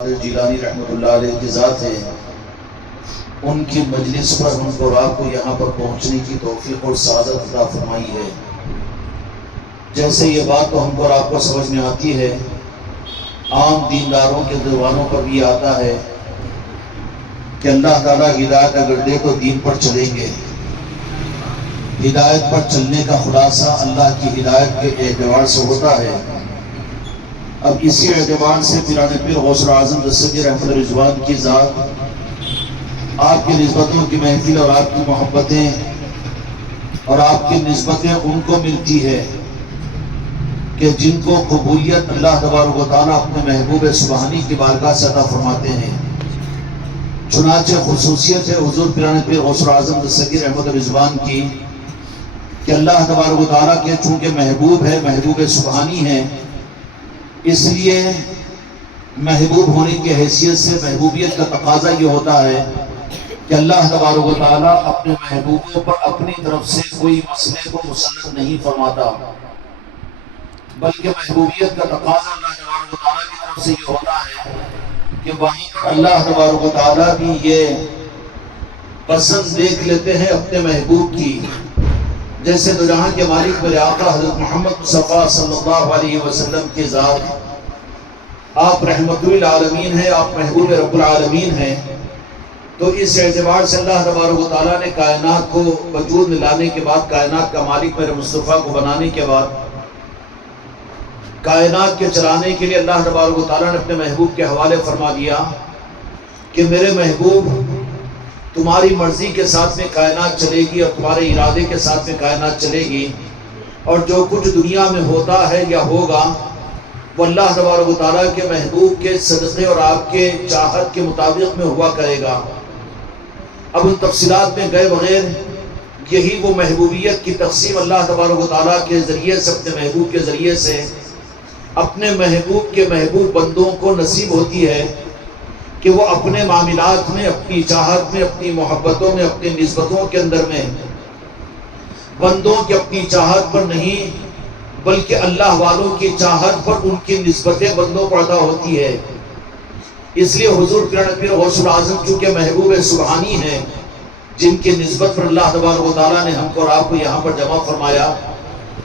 جیلانی رحمۃ اللہ علیہ کی ذات ہے، ان کی مجلس پر ہم کو رات کو یہاں پر پہنچنے کی توفیق اور سعادت عطا فرمائی ہے۔ جیسے یہ بات تو ہم کو آپ کو سمجھ میں آتی ہے، عام دینداروں کے زبانوں پر بھی آتا ہے کہ اللہ تعالیٰ ہدایت اگر دے تو دین پر چلیں گے۔ ہدایت پر چلنے کا خلاصہ اللہ کی ہدایت کے اعتبار سے ہوتا ہے۔ اب اسی اعتبار سے پیران پیر غوث اعظم دستگیر احمد رضوان کی ذات، آپ کی نسبتوں کی محفل اور آپ کی محبتیں اور آپ کی نسبتیں ان کو ملتی ہے کہ جن کو قبولیت اللہ تبارک و تعالیٰ اپنے محبوب سبحانی کی بارگاہ سے عطا فرماتے ہیں۔ چنانچہ خصوصیت ہے حضور پیران پیر غوث اعظم دستگیر احمد رضوان کی کہ اللہ تبارک و تعالیٰ کے چونکہ محبوب ہے، محبوب سبحانی ہے، اس لیے محبوب ہونے کی حیثیت سے محبوبیت کا تقاضا یہ ہوتا ہے کہ اللہ تبارک و تعالیٰ اپنے محبوبوں پر اپنی طرف سے کوئی مسئلے کو مسلط نہیں فرماتا، بلکہ محبوبیت کا تقاضا اللہ تبارک و تعالیٰ کی طرف سے یہ ہوتا ہے کہ وہیں پر اللہ تبارک و تعالیٰ بھی یہ پسند دیکھ لیتے ہیں اپنے محبوب کی، جیسے دو جہاں کے مالک میرے آقا حضرت محمد مصطفیٰ صلی اللہ علیہ وسلم کی ذات، آپ رحمت للعالمین ہیں، آپ محبوب رب العالمین ہیں۔ تو اس اعتبار سے اللہ تبارک و تعالیٰ نے کائنات کو وجود میں لانے کے بعد، کائنات کا مالک میرے مصطفیٰ کو بنانے کے بعد، کائنات کے چلانے کے لیے اللہ تبارک و تعالیٰ نے اپنے محبوب کے حوالے فرما دیا کہ میرے محبوب تمہاری مرضی کے ساتھ میں کائنات چلے گی اور تمہارے ارادے کے ساتھ میں کائنات چلے گی، اور جو کچھ دنیا میں ہوتا ہے یا ہوگا وہ اللہ تبارک و تعالیٰ کے محبوب کے صدقے اور آپ کے چاہت کے مطابق میں ہوا کرے گا۔ اب ان تفصیلات میں گئے بغیر یہی وہ محبوبیت کی تقسیم اللہ تبارک و تعالیٰ کے ذریعے سے، اپنے محبوب کے ذریعے سے اپنے محبوب کے محبوب بندوں کو نصیب ہوتی ہے کہ وہ اپنے معاملات میں، اپنی چاہت میں، اپنی محبتوں میں، اپنی نسبتوں کے اندر میں بندوں کی اپنی چاہت پر نہیں بلکہ اللہ والوں کی چاہت پر ان کی نسبتیں بندوں کو عطا ہوتی ہے۔ اس لیے حضور پیران پیر غوث اعظم چونکہ محبوب سبحانی ہیں، جن کی نسبت پر اللہ تبارک و تعالیٰ نے ہم کو اور آپ کو یہاں پر جمع فرمایا،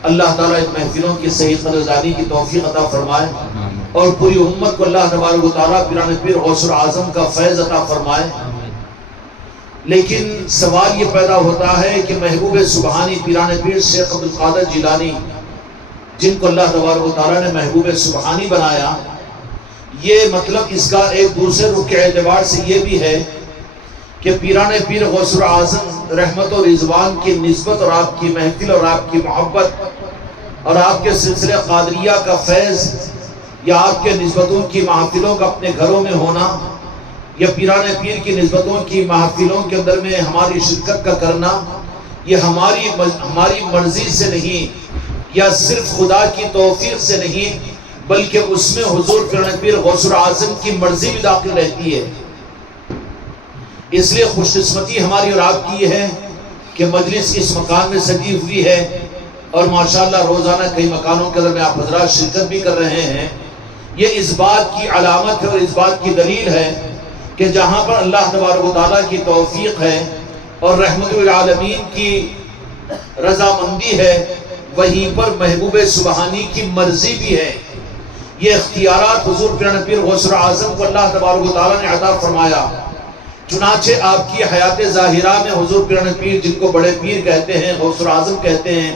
اللہ تعالیٰ ان محفلوں کی صحیح قدردانی کی توفیق عطا فرمائے اور پوری امت کو اللہ تبارک و تعالیٰ پیران پیر غوث اعظم کا فیض عطا فرمائے۔ لیکن سوال یہ پیدا ہوتا ہے کہ محبوب سبحانی پیران پیر شیخ عبدالقادر جیلانی، جن کو اللہ تبارک و تعالیٰ نے محبوب سبحانی بنایا، یہ مطلب اس کا ایک دوسرے رخ کے اعتبار سے یہ بھی ہے کہ پیران پیر غوث اعظم رحمت و رضوان کی نسبت اور آپ کی محفل اور آپ کی محبت اور آپ کے سلسلے قادریہ کا فیض یا آپ کے نسبتوں کی محفلوں کا اپنے گھروں میں ہونا یا پیران پیر کی نسبتوں کی محفلوں کے اندر میں ہماری شرکت کا کرنا، یہ ہماری مرضی سے نہیں یا صرف خدا کی توفیق سے نہیں، بلکہ اس میں حضور پیران پیر غوث اعظم کی مرضی بھی داخل رہتی ہے۔ اس لیے خوش قسمتی ہماری اور آپ کی یہ ہے کہ مجلس اس مکان میں سجی ہوئی ہے اور ماشاءاللہ روزانہ کئی مکانوں کے اندر میں آپ حضرات شرکت بھی کر رہے ہیں۔ یہ اس بات کی علامت ہے اور اس بات کی دلیل ہے کہ جہاں پر اللہ تبارک و تعالیٰ کی توفیق ہے اور رحمت للعالمین کی رضامندی ہے، وہیں پر محبوب سبحانی کی مرضی بھی ہے۔ یہ اختیارات حضور پیران پیر غوث اعظم کو اللہ تبارک و تعالیٰ نے عطا فرمایا۔ چنانچہ آپ کی حیات ظاہرہ میں حضور پیران پیر، جن کو بڑے پیر کہتے ہیں، غوث اعظم کہتے ہیں،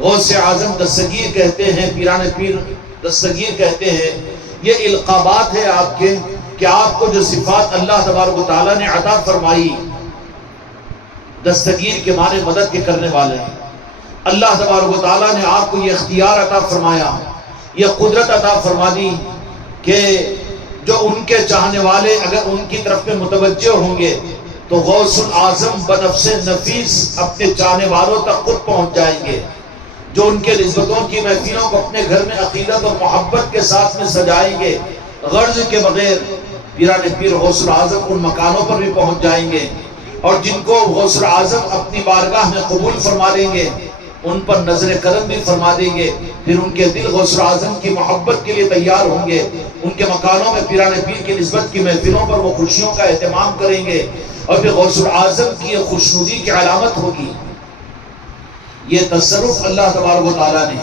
غوث اعظم دستگیر کہتے ہیں، پیران پیر دستگیر کہتے ہیں، یہ القابات ہے آپ کے کہ آپ کو جو صفات اللہ تبارک و تعالیٰ نے عطا فرمائی، دستگیر کے معنی مدد کے کرنے والے ہیں۔ اللہ تبارک و تعالیٰ نے آپ کو یہ اختیار عطا فرمایا، یہ قدرت عطا فرما دی کہ جو ان کے چاہنے والے اگر ان کی طرف میں متوجہ ہوں گے تو غوث اعظم بنفس نفیس اپنے چاہنے والوں تک خود پہنچ جائیں گے۔ جو ان کے نسبتوں کی محفلوں کو اپنے گھر میں عقیدت اور محبت کے ساتھ میں سجائیں گے، غرض کے بغیر، پیران پیر غوث اعظم ان مکانوں پر بھی پہنچ جائیں گے، اور جن کو غوث اعظم اپنی بارگاہ میں قبول فرما لیں گے ان پر نظر کرم بھی فرما دیں گے، پھر ان کے دل غوث اعظم کی محبت کے لیے تیار ہوں گے، ان کے مکانوں میں پیران پیر کی نسبت کی محفلوں پر وہ خوشیوں کا اہتمام کریں گے، اور پھر غوث الاعظم کی خوشنودی کی علامت ہوگی۔ یہ تصرف اللہ تبارک و تعالیٰ نے،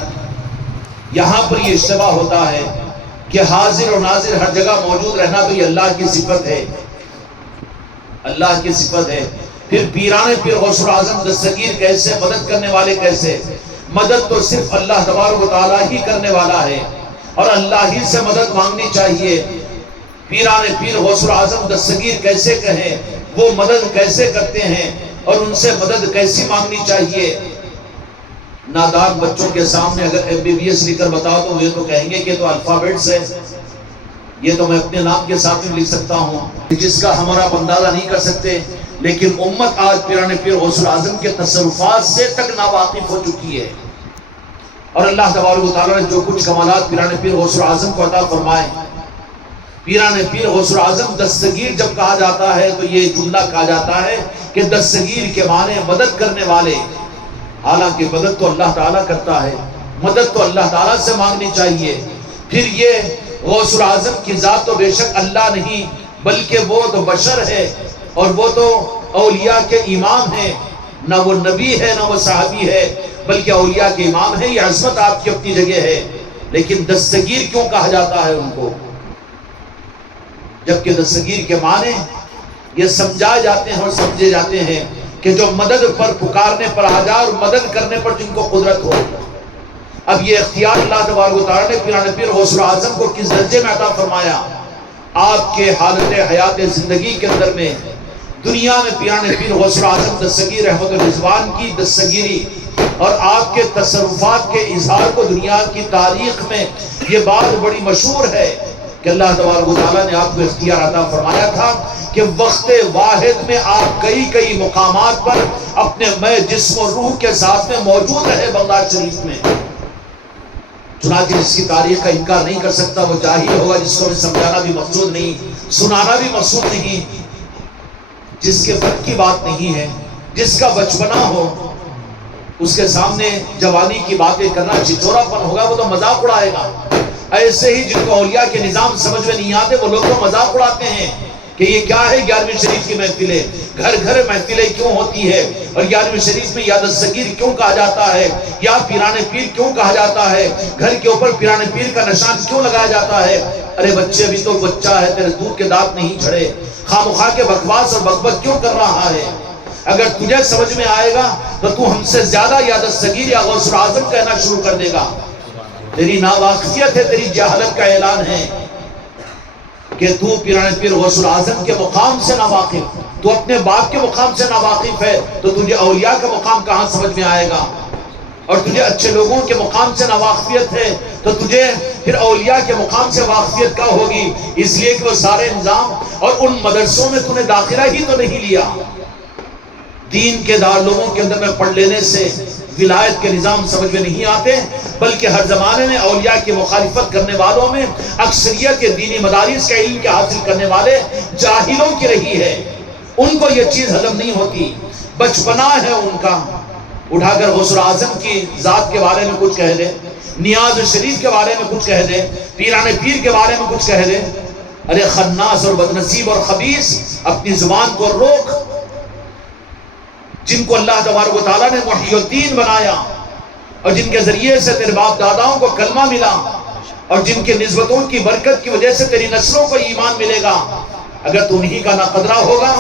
یہاں پر یہ اشتباہ ہوتا ہے کہ حاضر و ناظر ہر جگہ موجود رہنا تو یہ اللہ کی صفت ہے، اللہ کی صفت ہے۔ پھر پیران پیر غوث الاعظم دستگیر کیسے، مدد کرنے والے کیسے؟ مدد تو صرف اللہ تبارک و تعالیٰ ہی کرنے والا ہے، اور اللہ ہی سے مدد مانگنی چاہیے۔ پیران پیر غوث الاعظم دستگیر کیسے کہیں، وہ مدد کیسے کرتے ہیں، اور ان سے مدد کیسی مانگنی چاہیے؟ نادان بچوں کے سامنے اگر MBBS لکھ کر بتاؤ تو یہ تو کہیں گے کہ تو الفابیٹس ہے، یہ تو میں اپنے نام کے ساتھ میں لکھ سکتا ہوں، جس کا ہمارا اندازہ نہیں کر سکتے۔ لیکن امت آج پیران پیر غوث الاعظم کے تصرفات سے تک ناواقف ہو چکی ہے، اور اللہ تبارک و تعالیٰ نے جو کچھ کمالات پیران پیر غوث الاعظم کو عطا فرمائے۔ پیران پیر غوث الاعظم دستگیر جب کہا جاتا ہے تو یہ جملہ کہا جاتا ہے کہ دستگیر کے معنی مدد کرنے والے، حالانکہ مدد تو اللہ تعالیٰ کرتا ہے، مدد تو اللہ تعالیٰ سے مانگنی چاہیے۔ پھر یہ غوث الاعظم کی ذات تو بے شک اللہ نہیں، بلکہ وہ تو بشر ہے، اور وہ تو اولیاء کے امام ہیں، نہ وہ نبی ہے نہ وہ صحابی ہے، بلکہ اولیاء کے امام ہے۔ یہ عظمت آپ کی اپنی جگہ ہے، لیکن دستگیر کیوں کہا جاتا ہے ان کو؟ جبکہ دستگیر کے معنی یہ سمجھائے جاتے ہیں اور سمجھے جاتے ہیں کہ جو مدد پر پکارنے پر آ جائے اور مدد کرنے پر جن کو قدرت ہو۔ اب یہ اختیار اللہ تبارک و تعالیٰ نے پیران پیر غوث الاعظم کو کس درجے میں عطا فرمایا؟ آپ کے حالت حیات زندگی کے اندر میں دنیا میں پیران پیر غوث الاعظم دستگیر رحمت الرضوان کی دستگیری اور آپ کے تصرفات کے اظہار کو دنیا کی تاریخ میں یہ بات بڑی مشہور ہے کہ اللہ تبارک و تعالیٰ نے آپ کو اختیار عطا فرمایا تھا کہ وقت واحد میں آپ کئی مقامات پر اپنے میں جسم و روح کے ساتھ میں موجود رہے بغداد شریف میں۔ چنانچہ جس کی تاریخ کا انکار نہیں کر سکتا وہ جاہل ہوگا، جس کو سمجھانا بھی مقصود نہیں، سنانا بھی مقصود نہیں۔ جس کے وقت کی بات نہیں ہے، جس کا بچپنا ہو، اس کے سامنے جوانی کی باتیں کرنا چچورا پن ہوگا، وہ تو مذاق اڑائے گا۔ ایسے ہی جن کو اولیاء کے نظام سمجھ میں نہیں آتے وہ لوگ تو مذاق اڑاتے ہیں کہ یہ کیا ہے 11ویں شریف کی محفلیں، گھر گھر محفلیں کیوں ہوتی ہے، اور 11ویں شریف میں یا دستگیر کیوں کہا جاتا ہے، یا پیران پیر کیوں کہا جاتا ہے، گھر کے اوپر پیران پیر کا نشان کیوں لگایا جاتا ہے؟ ارے بچے ابھی تو بچہ ہے، تیرے دودھ کے دانت نہیں جھڑے، خواہ مخواہ کے بکواس اور بکبک کیوں کر رہا ہے؟ اگر تجھے سمجھ میں آئے گا تو تو ہم سے زیادہ یا دستگیر یا غوث الاعظم کہنا شروع کر دے گا۔ تیری ناواقفیت ہے، تیری جہالت کا اعلان ہے کہ تو پیران پیر غوث الاعظم کے مقام سے ناواقف، تو اپنے باپ کے مقام سے ناواقف ہے تو تجھے اولیاء کا مقام کہاں سمجھ میں آئے گا؟ اور تجھے اچھے لوگوں کے مقام سے ناواقفیت ہے تو تجھے پھر اولیاء کے مقام سے واقفیت کیا ہوگی؟ اس لیے کہ وہ سارے نظام اور ان مدرسوں میں تُو نے داخلہ ہی تو نہیں لیا۔ دین کے دارالعلوموں کے اندر میں پڑھ لینے سے ولایت کے نظام سمجھ میں نہیں آتے، بلکہ ہر زمانے میں اولیاء کی مخالفت کرنے والوں میں اکثریت دینی مدارس کا علم کے حاصل کرنے والے جاہلوں کی رہی ہے۔ ان کو یہ چیز ہضم نہیں ہوتی، بچپنا ہے ان کا۔ اٹھا کر غوث الاعظم کی ذات کے بارے میں کچھ کہہ دے، نیاز شریف کے بارے میں کچھ کہہ دے، پیران پیر کے بارے میں کچھ کہہ دے، ارے خناس اور بدنصیب اور خبیث، اپنی زبان کو روک۔ جن کو اللہ تبارک و تعالیٰ نے محی الدین بنایا اور جن کے ذریعے سے تیرے باپ داداؤں کو کلمہ ملا اور جن کے نسبتوں کی برکت کی وجہ سے تیری نسلوں کو ایمان ملے گا، اگر تو انہی کا ناقدرہ ہوگا،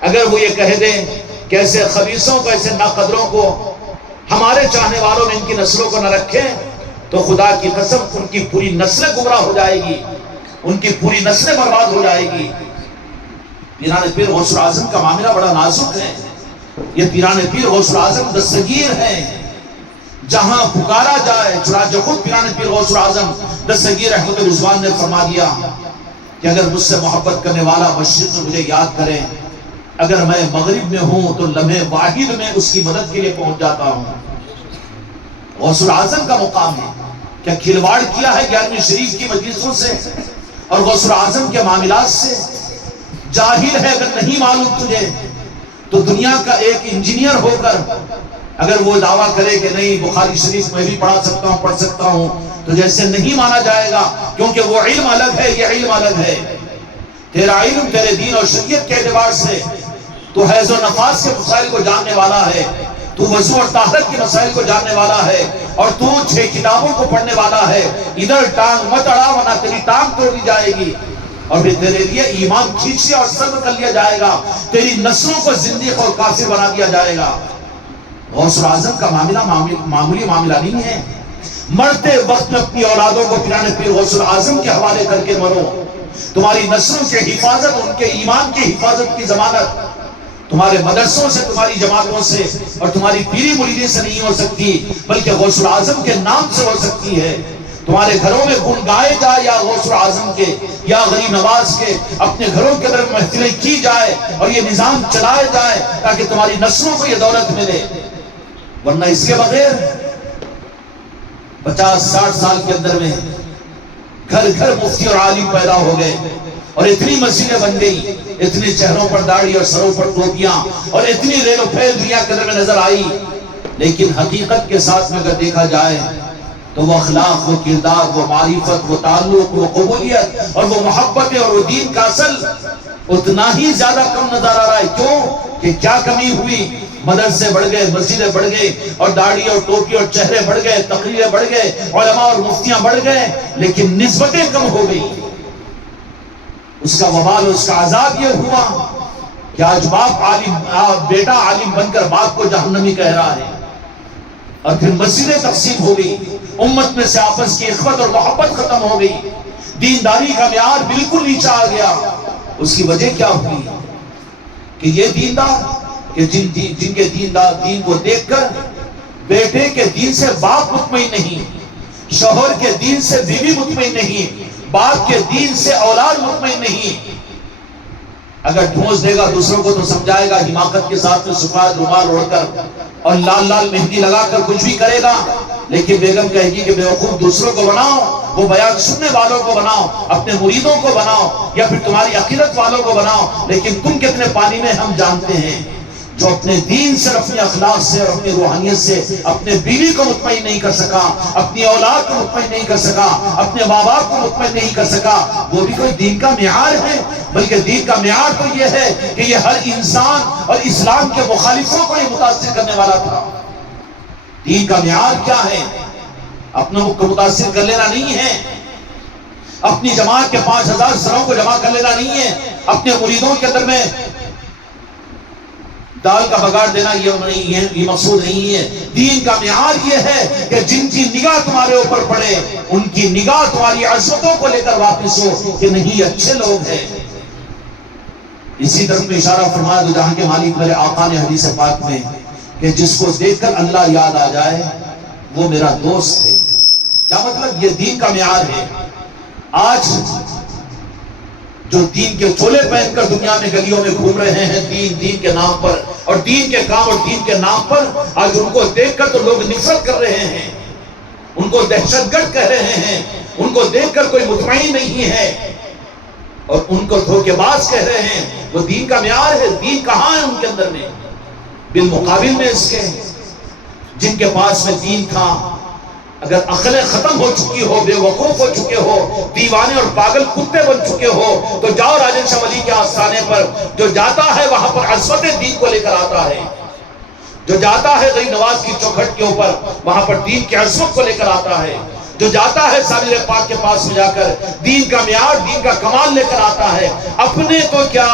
اگر وہ یہ کہہ دیں کہ ایسے خبیثوں کو، ایسے ناقدروں کو ہمارے چاہنے والوں میں ان کی نسلوں کو نہ رکھیں، تو خدا کی قسم ان کی پوری نسلیں گمراہ ہو جائے گی، ان کی پوری نسلیں برباد ہو جائے گی۔ پیران پیر غوث الاعظم کا معاملہ بڑا نازک ہے۔ یہ پیران پیر غوث الاعظم دستگیر ہیں، جہاں پکارا جائے۔ چنانچہ خود پیران پیر غوث الاعظم دستگیر رحمت الرضوان نے فرما دیا کہ اگر مجھ سے محبت کرنے والا مشرق میں مجھے یاد کرے، اگر میں مغرب میں ہوں تو لمحے واحد میں اس کی مدد کے لیے پہنچ جاتا ہوں۔ غوث الاعظم کا مقام ہے، کیا کھلواڑ کیا ہے 11ویں شریف کی مجلسوں سے اور غوث الاعظم کے معاملات سے؟ جاہل ہے اگر نہیں معلوم تجھے تو دنیا کا ایک انجینئر ہو کر اگر وہ دعویٰ کرے کہ نہیں بخاری شریف میں بھی پڑھا سکتا ہوں، پڑھ سکتا ہوں، تو جیسے نہیں مانا جائے گا، کیونکہ وہ علم الگ ہے، یہ علم الگ ہے۔ تیرا علم تیرے دین اور شریعت کے اعتبار سے تو حیض و نفاس کے مسائل کو جاننے والا ہے، تو وضو اور طہارت کے مسائل کو جاننے والا ہے، اور تو 6 کتابوں کو پڑھنے والا ہے۔ ادھر ٹانگ مت اڑا ورنہ تیری ٹانگ توڑ دی جائے گی، اور پھر تیرے لیے ایمان کھینچ لیا اور سلب کر لیا جائے گا، تیری نسلوں کو زندیق اور کافر بنا دیا جائے گا۔ غوث اعظم کا معاملہ معمولی معاملہ نہیں ہے۔ مرتے وقت میں اپنی اولادوں کو پیرانے پیر غوث اعظم کے حوالے کر کے مرو۔ تمہاری نسلوں کی حفاظت، ان کے ایمان کی حفاظت کی ضمانت تمہارے مدرسوں سے، تمہاری جماعتوں سے اور تمہاری پیری مریدی سے نہیں ہو سکتی، بلکہ غوث اعظم کے نام سے ہو سکتی ہے۔ تمہارے گھروں میں گن گائے جائے یا غوث اعظم کے یا غریب نواز کے، اپنے گھروں کے اندر محفلیں کی جائے اور یہ نظام چلائے جائے تاکہ تمہاری نسلوں کو یہ دولت ملے، ورنہ اس کے بغیر 50-60 سال کے اندر میں گھر گھر مفتی اور عالم پیدا ہو گئے، اور اتنی مسجدیں بن گئی، اتنے چہروں پر داڑھی اور سروں پر ٹوپیاں، اور اتنی ریل و پھیل دنیا کے اندر میں نظر آئی، لیکن حقیقت کے ساتھ میں اگر دیکھا جائے تو وہ اخلاق، وہ کردار، وہ معرفت، وہ تعلق، وہ قبولیت اور وہ محبت اور وہ دین کا اصل اتنا ہی زیادہ کم نظر آ رہا ہے۔ کیوں کہ کیا کمی ہوئی؟ مدرسے بڑھ گئے، مسجدیں بڑھ گئے، اور داڑھی اور ٹوپی اور چہرے بڑھ گئے، تقریریں بڑھ گئے، علماء اور مفتیاں بڑھ گئے، لیکن نسبتیں کم ہو گئی۔ اس کا وبال، اس کا عذاب یہ ہوا کہ آج باپ عالم، بیٹا عالم بن کر باپ کو جہنمی کہہ رہا ہے، اور پھر مسجدیں تقسیم ہو گئی، امت میں سے آپس کی اخوت اور محبت ختم ہو گئی، دینداری کا معیار بالکل نیچے آ گیا۔ اس کی وجہ کیا ہوئی کہ یہ دیندار کہ جن کے دیندار دین کو دیکھ کر بیٹے کے دین سے باپ مطمئن نہیں، شوہر کے دین سے بیوی مطمئن نہیں، باپ کے دین سے اولاد مطمئن نہیں۔ اگر ٹھونس دے گا دوسروں کو تو سمجھائے گا، حماقت کے ساتھ میں سفید رومال اوڑھ کر اور لال لال مہندی لگا کر کچھ بھی کرے گا، لیکن بیگم کہے گی کہ بیوقوف دوسروں کو بناؤ، وہ بیان سننے والوں کو بناؤ، اپنے مریدوں کو بناؤ، یا پھر تمہاری عقیدت والوں کو بناؤ، لیکن تم کتنے پانی میں ہم جانتے ہیں۔ جو اپنے دین سے، اپنے اخلاق سے اور اپنی روحانیت سے اپنے بیوی کو مطمئن نہیں کر سکا، اپنی اولاد کو مطمئن نہیں کر سکا، اپنے ماں باپ کو مطمئن نہیں کر سکا، وہ بھی کوئی دین کا معیار ہے؟ بلکہ دین کا معیار تو یہ ہے کہ یہ ہر انسان اور اسلام کے مخالفوں کو یہ متاثر کرنے والا تھا۔ دین کا معیار کیا ہے؟ اپنوں کو متاثر کر لینا نہیں ہے، اپنی جماعت کے 5000 سروں کو جمع کر لینا نہیں ہے، اپنے مریدوں کے اندر میں دال کا بگاڑ دینا یہ مقصود نہیں ہے۔ دین کا معیار یہ ہے کہ جن کی نگاہ تمہارے اوپر پڑے، ان کی نگاہ تمہاری عظمتوں کو لے کر واپس ہو کہ نہیں اچھے لوگ ہیں۔ اسی طرف میں اشارہ فرمایا تو جہاں کے مالک میرے آقا نے حدیث پاک میں کہ جس کو دیکھ کر اللہ یاد آ جائے وہ میرا دوست ہے۔ کیا مطلب؟ یہ دین کا معیار ہے۔ آج جو دین کے چولے پہن کر دنیا میں گلیوں میں گھوم رہے ہیں دین کے نام پر، اور دین کے کام اور دین کے نام پر، آج ان کو دیکھ کر تو لوگ نفرت کر رہے ہیں، ان کو دہشت گرد کہہ رہے ہیں، ان کو دیکھ کر کوئی مطمئن نہیں ہے، اور ان کو دھوکے باز کہہ رہے ہیں۔ وہ دین کا معیار ہے؟ دین کہاں ہے ان کے اندر میں؟ بالمقابل میں اس کے جن کے پاس میں دین تھا، اگر عقلیں ختم ہو چکی ہو، بے وقوف ہو چکے ہو، دیوانے اور پاگل کتے بن چکے ہو، تو جاؤ راجن شاہ ولی کے آستانے پر، جو جاتا ہے وہاں پر عظمت دین کو لے کر آتا ہے، جو جاتا ہے غریب نواز کی چوکھٹ کے اوپر وہاں پر دین کی عظمت کو لے کر آتا ہے، جو جاتا ہے سالر پاک کے پاس میں جا کر دین کا معیار، دین کا کمال لے کر آتا ہے۔ اپنے تو کیا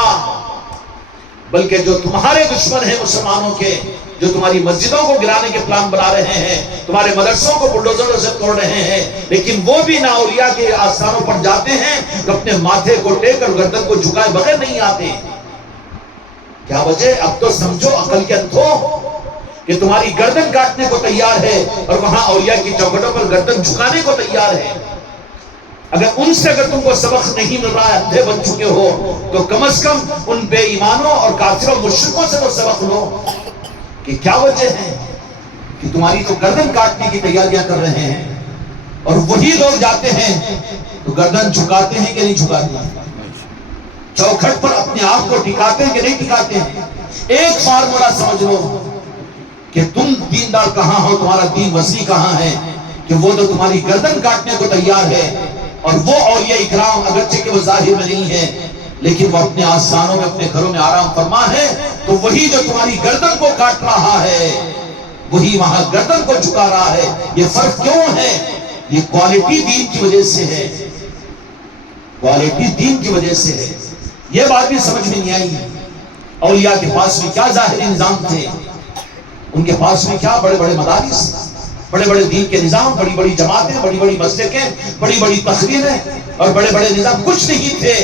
بلکہ جو تمہارے دشمن ہیں مسلمانوں کے، جو تمہاری مسجدوں کو گرانے کے پلان بنا رہے ہیں، تمہارے مدرسوں کو بلڈوزروں سے توڑ رہے ہیں، لیکن وہ بھی نا اولیاء کے آستانوں پر جاتے ہیں تو اپنے ماتھے کو ٹیک اور گردن کو جھکائے بغیر نہیں آتے۔ کیا وجہ؟ اب تو سمجھو عقل کے اندھو کہ تمہاری گردن کاٹنے کو تیار ہے اور وہاں اولیاء کی چوکھٹوں پر گردن جھکانے کو تیار ہے۔ اگر ان سے اگر تم کو سبق نہیں مل رہا ہے، اندھے بن چکے ہو، تو کم از کم ان بے ایمانوں اور کافروں مشرکوں سے تو سبق لو کہ کیا وجہ ہے کہ تمہاری تو گردن کاٹنے کی تیاریاں کر رہے ہیں، اور وہی لوگ جاتے ہیں تو گردن جھکاتے ہیں کہ نہیں جھکاتے ہیں؟ چوکھٹ پر اپنے آپ کو ٹکاتے ہیں کہ نہیں ٹکاتے ہیں؟ ایک فارمولا سمجھ لو کہ تم دیندار کہاں ہو، تمہارا دین وسیع کہاں ہے، کہ وہ تو تمہاری گردن کاٹنے کو تیار ہے، اور وہ اولیاء اکرام اگرچہ کہ وہ ظاہر میں نہیں ہے لیکن وہ اپنے آستانوں میں اپنے گھروں میں آرام فرما ہے، تو وہی جو تمہاری گردن کو کاٹ رہا ہے وہی وہاں گردن کو جھکا رہا ہے۔ یہ فرق کیوں ہے؟ یہ کوالٹی دین کی وجہ سے ہے، کوالٹی دین کی وجہ سے ہے۔ یہ بات بھی سمجھ میں نہیں آئی۔ اولیاء کے پاس میں کیا ظاہری نظام تھے، ان کے پاس میں کیا بڑے بڑے مدارس، بڑے بڑے دین کے نظام، بڑی بڑی جماعتیں، بڑی بڑی مسجدیں، بڑی بڑی تقریریں اور بڑے بڑے نظام کچھ نہیں تھے،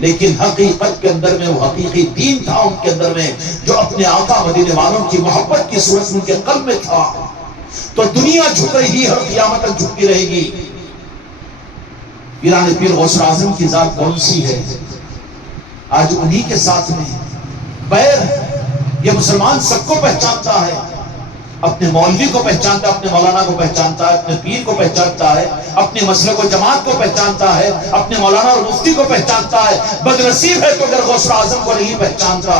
لیکن حقیقت کے اندر میں وہ حقیقی دین تھا ان کے اندر میں، جو اپنے آقا مدینے والوں کی محبت کی صورت ان کے قلب میں تھا۔ تو دنیا جھک رہی ہے اور قیامت تک جھکتی رہے گی۔ پیران پیر غوث اعظم کی ذات کون سی ہے؟ آج انہی کے ساتھ میں بیر، یہ مسلمان سب کو پہچانتا ہے، اپنے مولوی کو پہچانتا ہے، اپنے مولانا کو پہچانتا ہے، اپنے پیر کو پہچانتا ہے، اپنے مسلک و جماعت کو پہچانتا ہے، اپنے مولانا اور مفتی کو پہچانتا ہے۔ بدنصیب ہے تو اگر غوث اعظم کو نہیں پہچانتا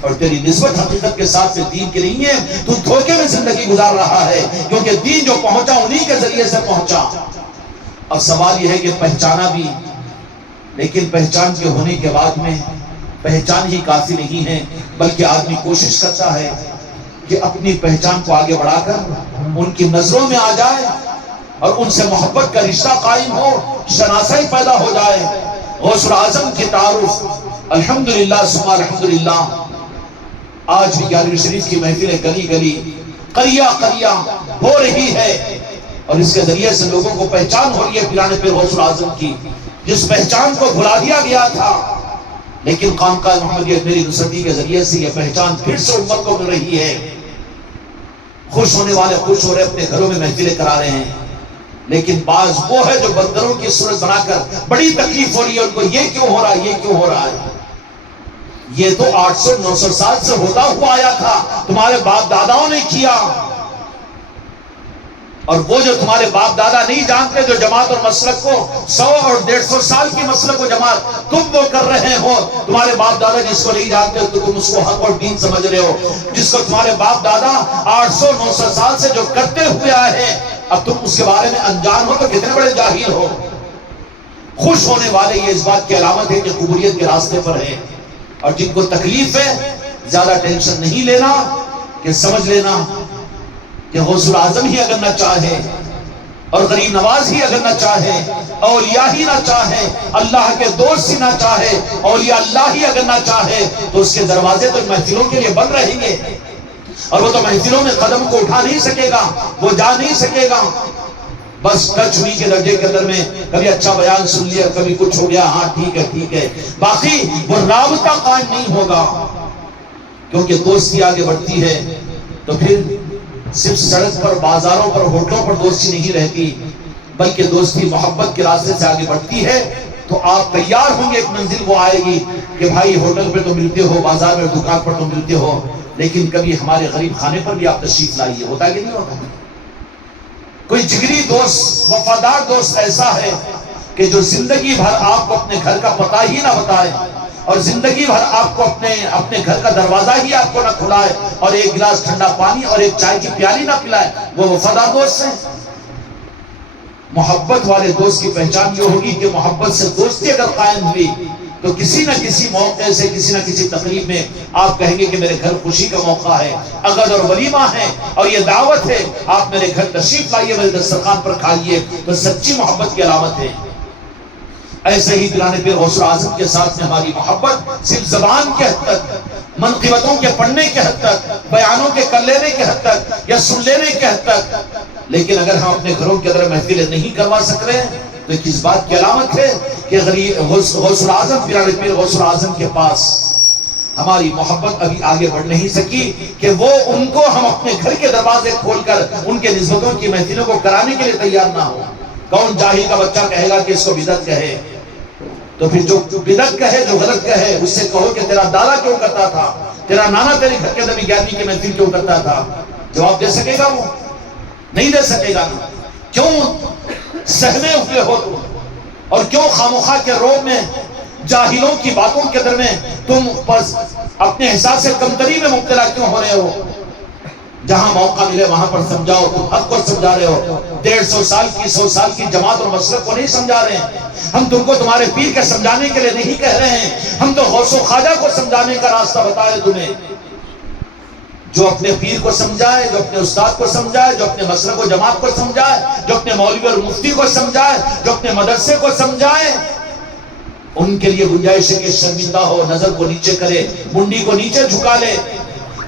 اور تیری نسبت حقیقت کے ساتھ میں دین کی نہیں ہے، تو دھوکے میں زندگی گزار رہا ہے، کیونکہ دین جو پہنچا انہی کے ذریعے سے پہنچا۔ اب سوال یہ ہے کہ پہچانا بھی، لیکن پہچان کے ہونے کے بعد میں پہچان ہی کافی نہیں ہے، بلکہ آدمی کوشش کرتا ہے کہ اپنی پہچان کو آگے بڑھا کر ان کی نظروں میں آ جائے اور ان سے محبت کا رشتہ قائم ہو، شناسائی پیدا ہو جائے۔ غوث اعظم کی تعارف الحمدللہ ثم الحمدللہ آج بھی گیارہویں شریف کی محفلیں گلی گلی، قریہ قریہ ہو رہی ہے، اور اس کے ذریعے سے لوگوں کو پہچان ہو رہی ہے پیران پیر غوث اعظم کی، جس پہچان کو بھلا دیا گیا تھا، لیکن خانقاہ محمدیہ میری نصرتی کے ذریعے سے یہ پہچان پھر سے امت کو مل رہی ہے۔ خوش ہونے والے خوش ہو رہے، اپنے گھروں میں محفلیں کرا رہے ہیں، لیکن بعض وہ ہے جو بندروں کی صورت بنا کر بڑی تکلیف ہو رہی ہے ان کو، یہ کیوں ہو رہا ہے، یہ کیوں ہو رہا ہے؟ یہ تو 800-900 سال سے ہوتا ہوا آیا تھا، تمہارے باپ داداؤں نے کیا، اور وہ جو تمہارے باپ دادا نہیں جانتے، جو جماعت اور مسلک کو 100 اور 150 سال کی مسلک و جماعت تم وہ کر رہے ہو، تمہارے باپ دادا جس کو نہیں جانتے تو تم اس کو حق اور دین سمجھ رہے ہو، جس کو تمہارے باپ دادا 800-900 سال سے جو کرتے ہوئے آئے ہیں، اب تم اس کے بارے میں انجان ہو تو کتنے بڑے جاہل ہو۔ خوش ہونے والے یہ اس بات کی علامت ہے کہ قبولیت کے راستے پر ہے، اور جن کو تکلیف ہے زیادہ ٹینشن نہیں لینا، کہ سمجھ لینا کہ غوث اعظم ہی اگر نہ چاہے اور غریب نواز ہی اگر نہ چاہے، اولیاء ہی نہ چاہے، اللہ کے دوست ہی نہ چاہے، اولیاء اللہ ہی اگر نہ چاہے، تو اس کے دروازے تو محفلوں کے لیے بند رہیں گے، اور وہ تو محفلوں میں قدم کو اٹھا نہیں سکے گا، وہ جا نہیں سکے گا، بس ٹچ ہوئی کے درجے کے اندر میں کبھی اچھا بیان سن لیا، کبھی کچھ ہو گیا، ہاں ٹھیک ہے، باقی وہ رابطہ قائم نہیں ہوگا، کیونکہ دوستی آگے بڑھتی ہے تو پھر صرف سڑک پر، بازاروں پر، ہوٹلوں پر دوستی نہیں رہتی، بلکہ دوستی محبت کے راستے سے آگے بڑھتی ہے۔ تو آپ تیار ہوں گے، ایک منزل وہ آئے گی کہ بھائی ہوٹل پہ تو ملتے ہو، بازار میں دکان پر تو ملتے ہو، لیکن کبھی ہمارے غریب خانے پر بھی آپ تشریف لائیے، ہوتا کہ نہیں ہوتا؟ کوئی جگری دوست، وفادار دوست ایسا ہے کہ جو زندگی بھر آپ کو اپنے گھر کا پتہ ہی نہ بتائے، اور زندگی بھر آپ کو اپنے گھر کا دروازہ ہی آپ کو نہ کھلائے، اور ایک گلاس ٹھنڈا پانی اور ایک چائے کی پیالی نہ پلائے، وہ وفادار دوست ہیں۔ محبت والے دوست کی پہچان یہ ہوگی کہ محبت سے دوستی اگر قائم ہوئی تو کسی نہ کسی موقع سے، کسی نہ کسی تقریب میں آپ کہیں گے کہ میرے گھر خوشی کا موقع ہے، عقد اور ولیمہ ہے اور یہ دعوت ہے، آپ میرے گھر تشریف لائیے، میرے دسترخوان پر کھائیے، تو سچی محبت کی علامت ہے۔ ایسے ہی پیران پیر غوث اعظم کے ساتھ میں ہماری محبت صرف زبان کے حد تک، منقبتوں کے پڑھنے کے حد تک، بیانوں کے کر لینے کے حد تک یا سن لینے کے حد تک، لیکن اگر ہم اپنے گھروں کے اندر محفلیں نہیں کروا سک رہے ہیں تو کس بات کی علامت ہے کہ غوث اعظم پیران پیر غوث اعظم کے پاس ہماری محبت ابھی آگے بڑھ نہیں سکی کہ وہ ان کو ہم اپنے گھر کے دروازے کھول کر ان کے نسبتوں کی محفلوں کو کرانے کے لیے تیار نہ ہو۔ کون جاہل کا بچہ کہے گا کہ اس کو بدعت کہے؟ تو پھر جو بدعت کہے، جو غلط کہے، اس سے کہو کہ تیرا دادا کیوں کرتا تھا، تیرا نانا تیرے گھر کے اندر 11ویں کی محفل کیوں کرتا تھا؟ جواب دے سکے گا؟ وہ نہیں دے سکے گا۔ کیوں سہمے ہوئے ہو تم، اور کیوں خامخواہ کے روب میں جاہلوں کی باتوں کے در میں تم بس اپنے احساس کمتری میں مبتلا کیوں ہو رہے ہو؟ جہاں موقع ملے وہاں پر سمجھاؤ. تم حق کو سمجھا رہے ہو. 150 سال کی 100 سال کی جماعت اور مسلک کو نہیں سمجھا رہے ہیں. ہم تم کو تمہارے پیر کے سمجھانے کے لیے نہیں کہہ رہے ہیں. ہم تو غوث و خواجہ کو سمجھانے کا راستہ بتائے تمہیں. جو اپنے پیر کو سمجھائے, جو اپنے استاد کو سمجھائے, جو اپنے مسلک و جماعت کو سمجھائے, جو اپنے مولوی اور مفتی کو سمجھائے, جو اپنے مدرسے کو سمجھائے, ان کے لیے گنجائش ہے کہ شرمندہ ہو, نظر کو نیچے کرے, منڈی کو نیچے جھکا لے.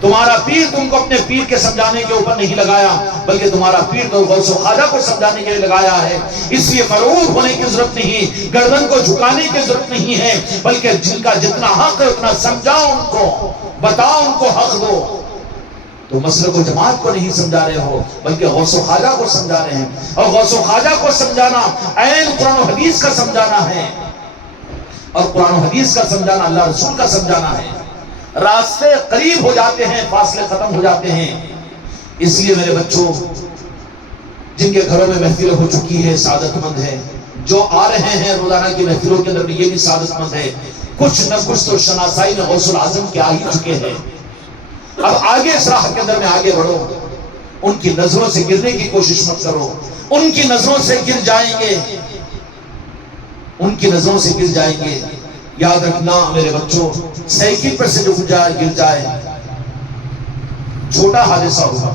تمہارا پیر تم کو اپنے پیر کے سمجھانے کے اوپر نہیں لگایا, بلکہ تمہارا پیر تو غوث و خواجہ کو سمجھانے کے لیے لگایا ہے. اس لیے مغرور ہونے کی ضرورت نہیں, گردن کو جھکانے کی ضرورت نہیں ہے, بلکہ جن کا جتنا حق ہے اتنا سمجھاؤ, ان کو بتاؤ, ان کو حق دو. تو مسلک و جماعت کو نہیں سمجھا رہے ہو, بلکہ غوث و خواجہ کو سمجھا رہے ہیں. اور غوث و خواجہ کو سمجھانا عین قرآن و حدیث کا سمجھانا ہے, اور قرآن و حدیث کا سمجھانا اللہ رسول کا سمجھانا ہے. راستے قریب ہو جاتے ہیں, فاصلے ختم ہو جاتے ہیں. اس لیے میرے بچوں, جن کے گھروں میں محفل ہو چکی ہے سعادت مند ہے, جو آ رہے ہیں روزانہ کی محفلوں کے اندر بھی یہ بھی سعادت مند ہے. کچھ نہ کچھ تو شناسائی میں غوث العظم کے آ ہی چکے ہیں. اب آگے اس راہ کے اندر میں آگے بڑھو, ان کی نظروں سے گرنے کی کوشش مت کرو. ان کی نظروں سے گر جائیں گے, ان کی نظروں سے گر جائیں گے. یاد رکھنا میرے بچوں, سائیکل پر سے جو گر جائے چھوٹا حادثہ ہوگا,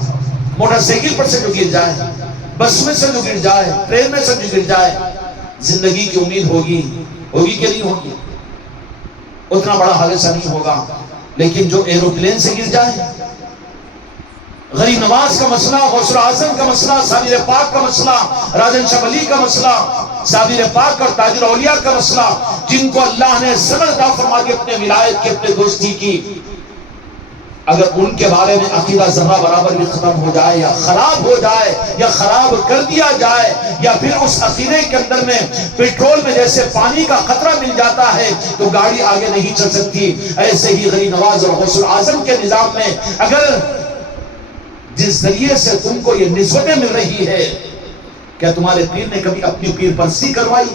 موٹر سائیکل پر سے جو گر جائے, بس میں سے جو گر جائے, ٹرین میں سے جو گر جائے, زندگی کی امید ہوگی کہ نہیں ہوگی, اتنا بڑا حادثہ نہیں ہوگا. لیکن جو ایروپلین سے گر جائے, غریب نواز کا مسئلہ, غوث العظم کا مسئلہ, صابر پاک کا مسئلہ, راجن شاہ ولی کا مسئلہ, صابر پاک اور تاج الاولیاء کا مسئلہ, جن کو اللہ نے صبر عطا فرما کے اپنے ولایت کی, اپنے دوستی کی, اگر ان کے بارے میں عقیدہ ذرہ برابر بھی ختم ہو جائے یا خراب ہو جائے یا خراب کر دیا جائے, یا پھر اس عقیدے کے اندر میں پیٹرول میں جیسے پانی کا قطرہ مل جاتا ہے تو گاڑی آگے نہیں چل سکتی, ایسے ہی غریب نواز اور غوث العظم کے نظام میں اگر جس ذریعے سے تم کو یہ نسبتیں مل رہی ہے, کیا تمہارے پیر نے کبھی اپنی پیر پرستی کروائی؟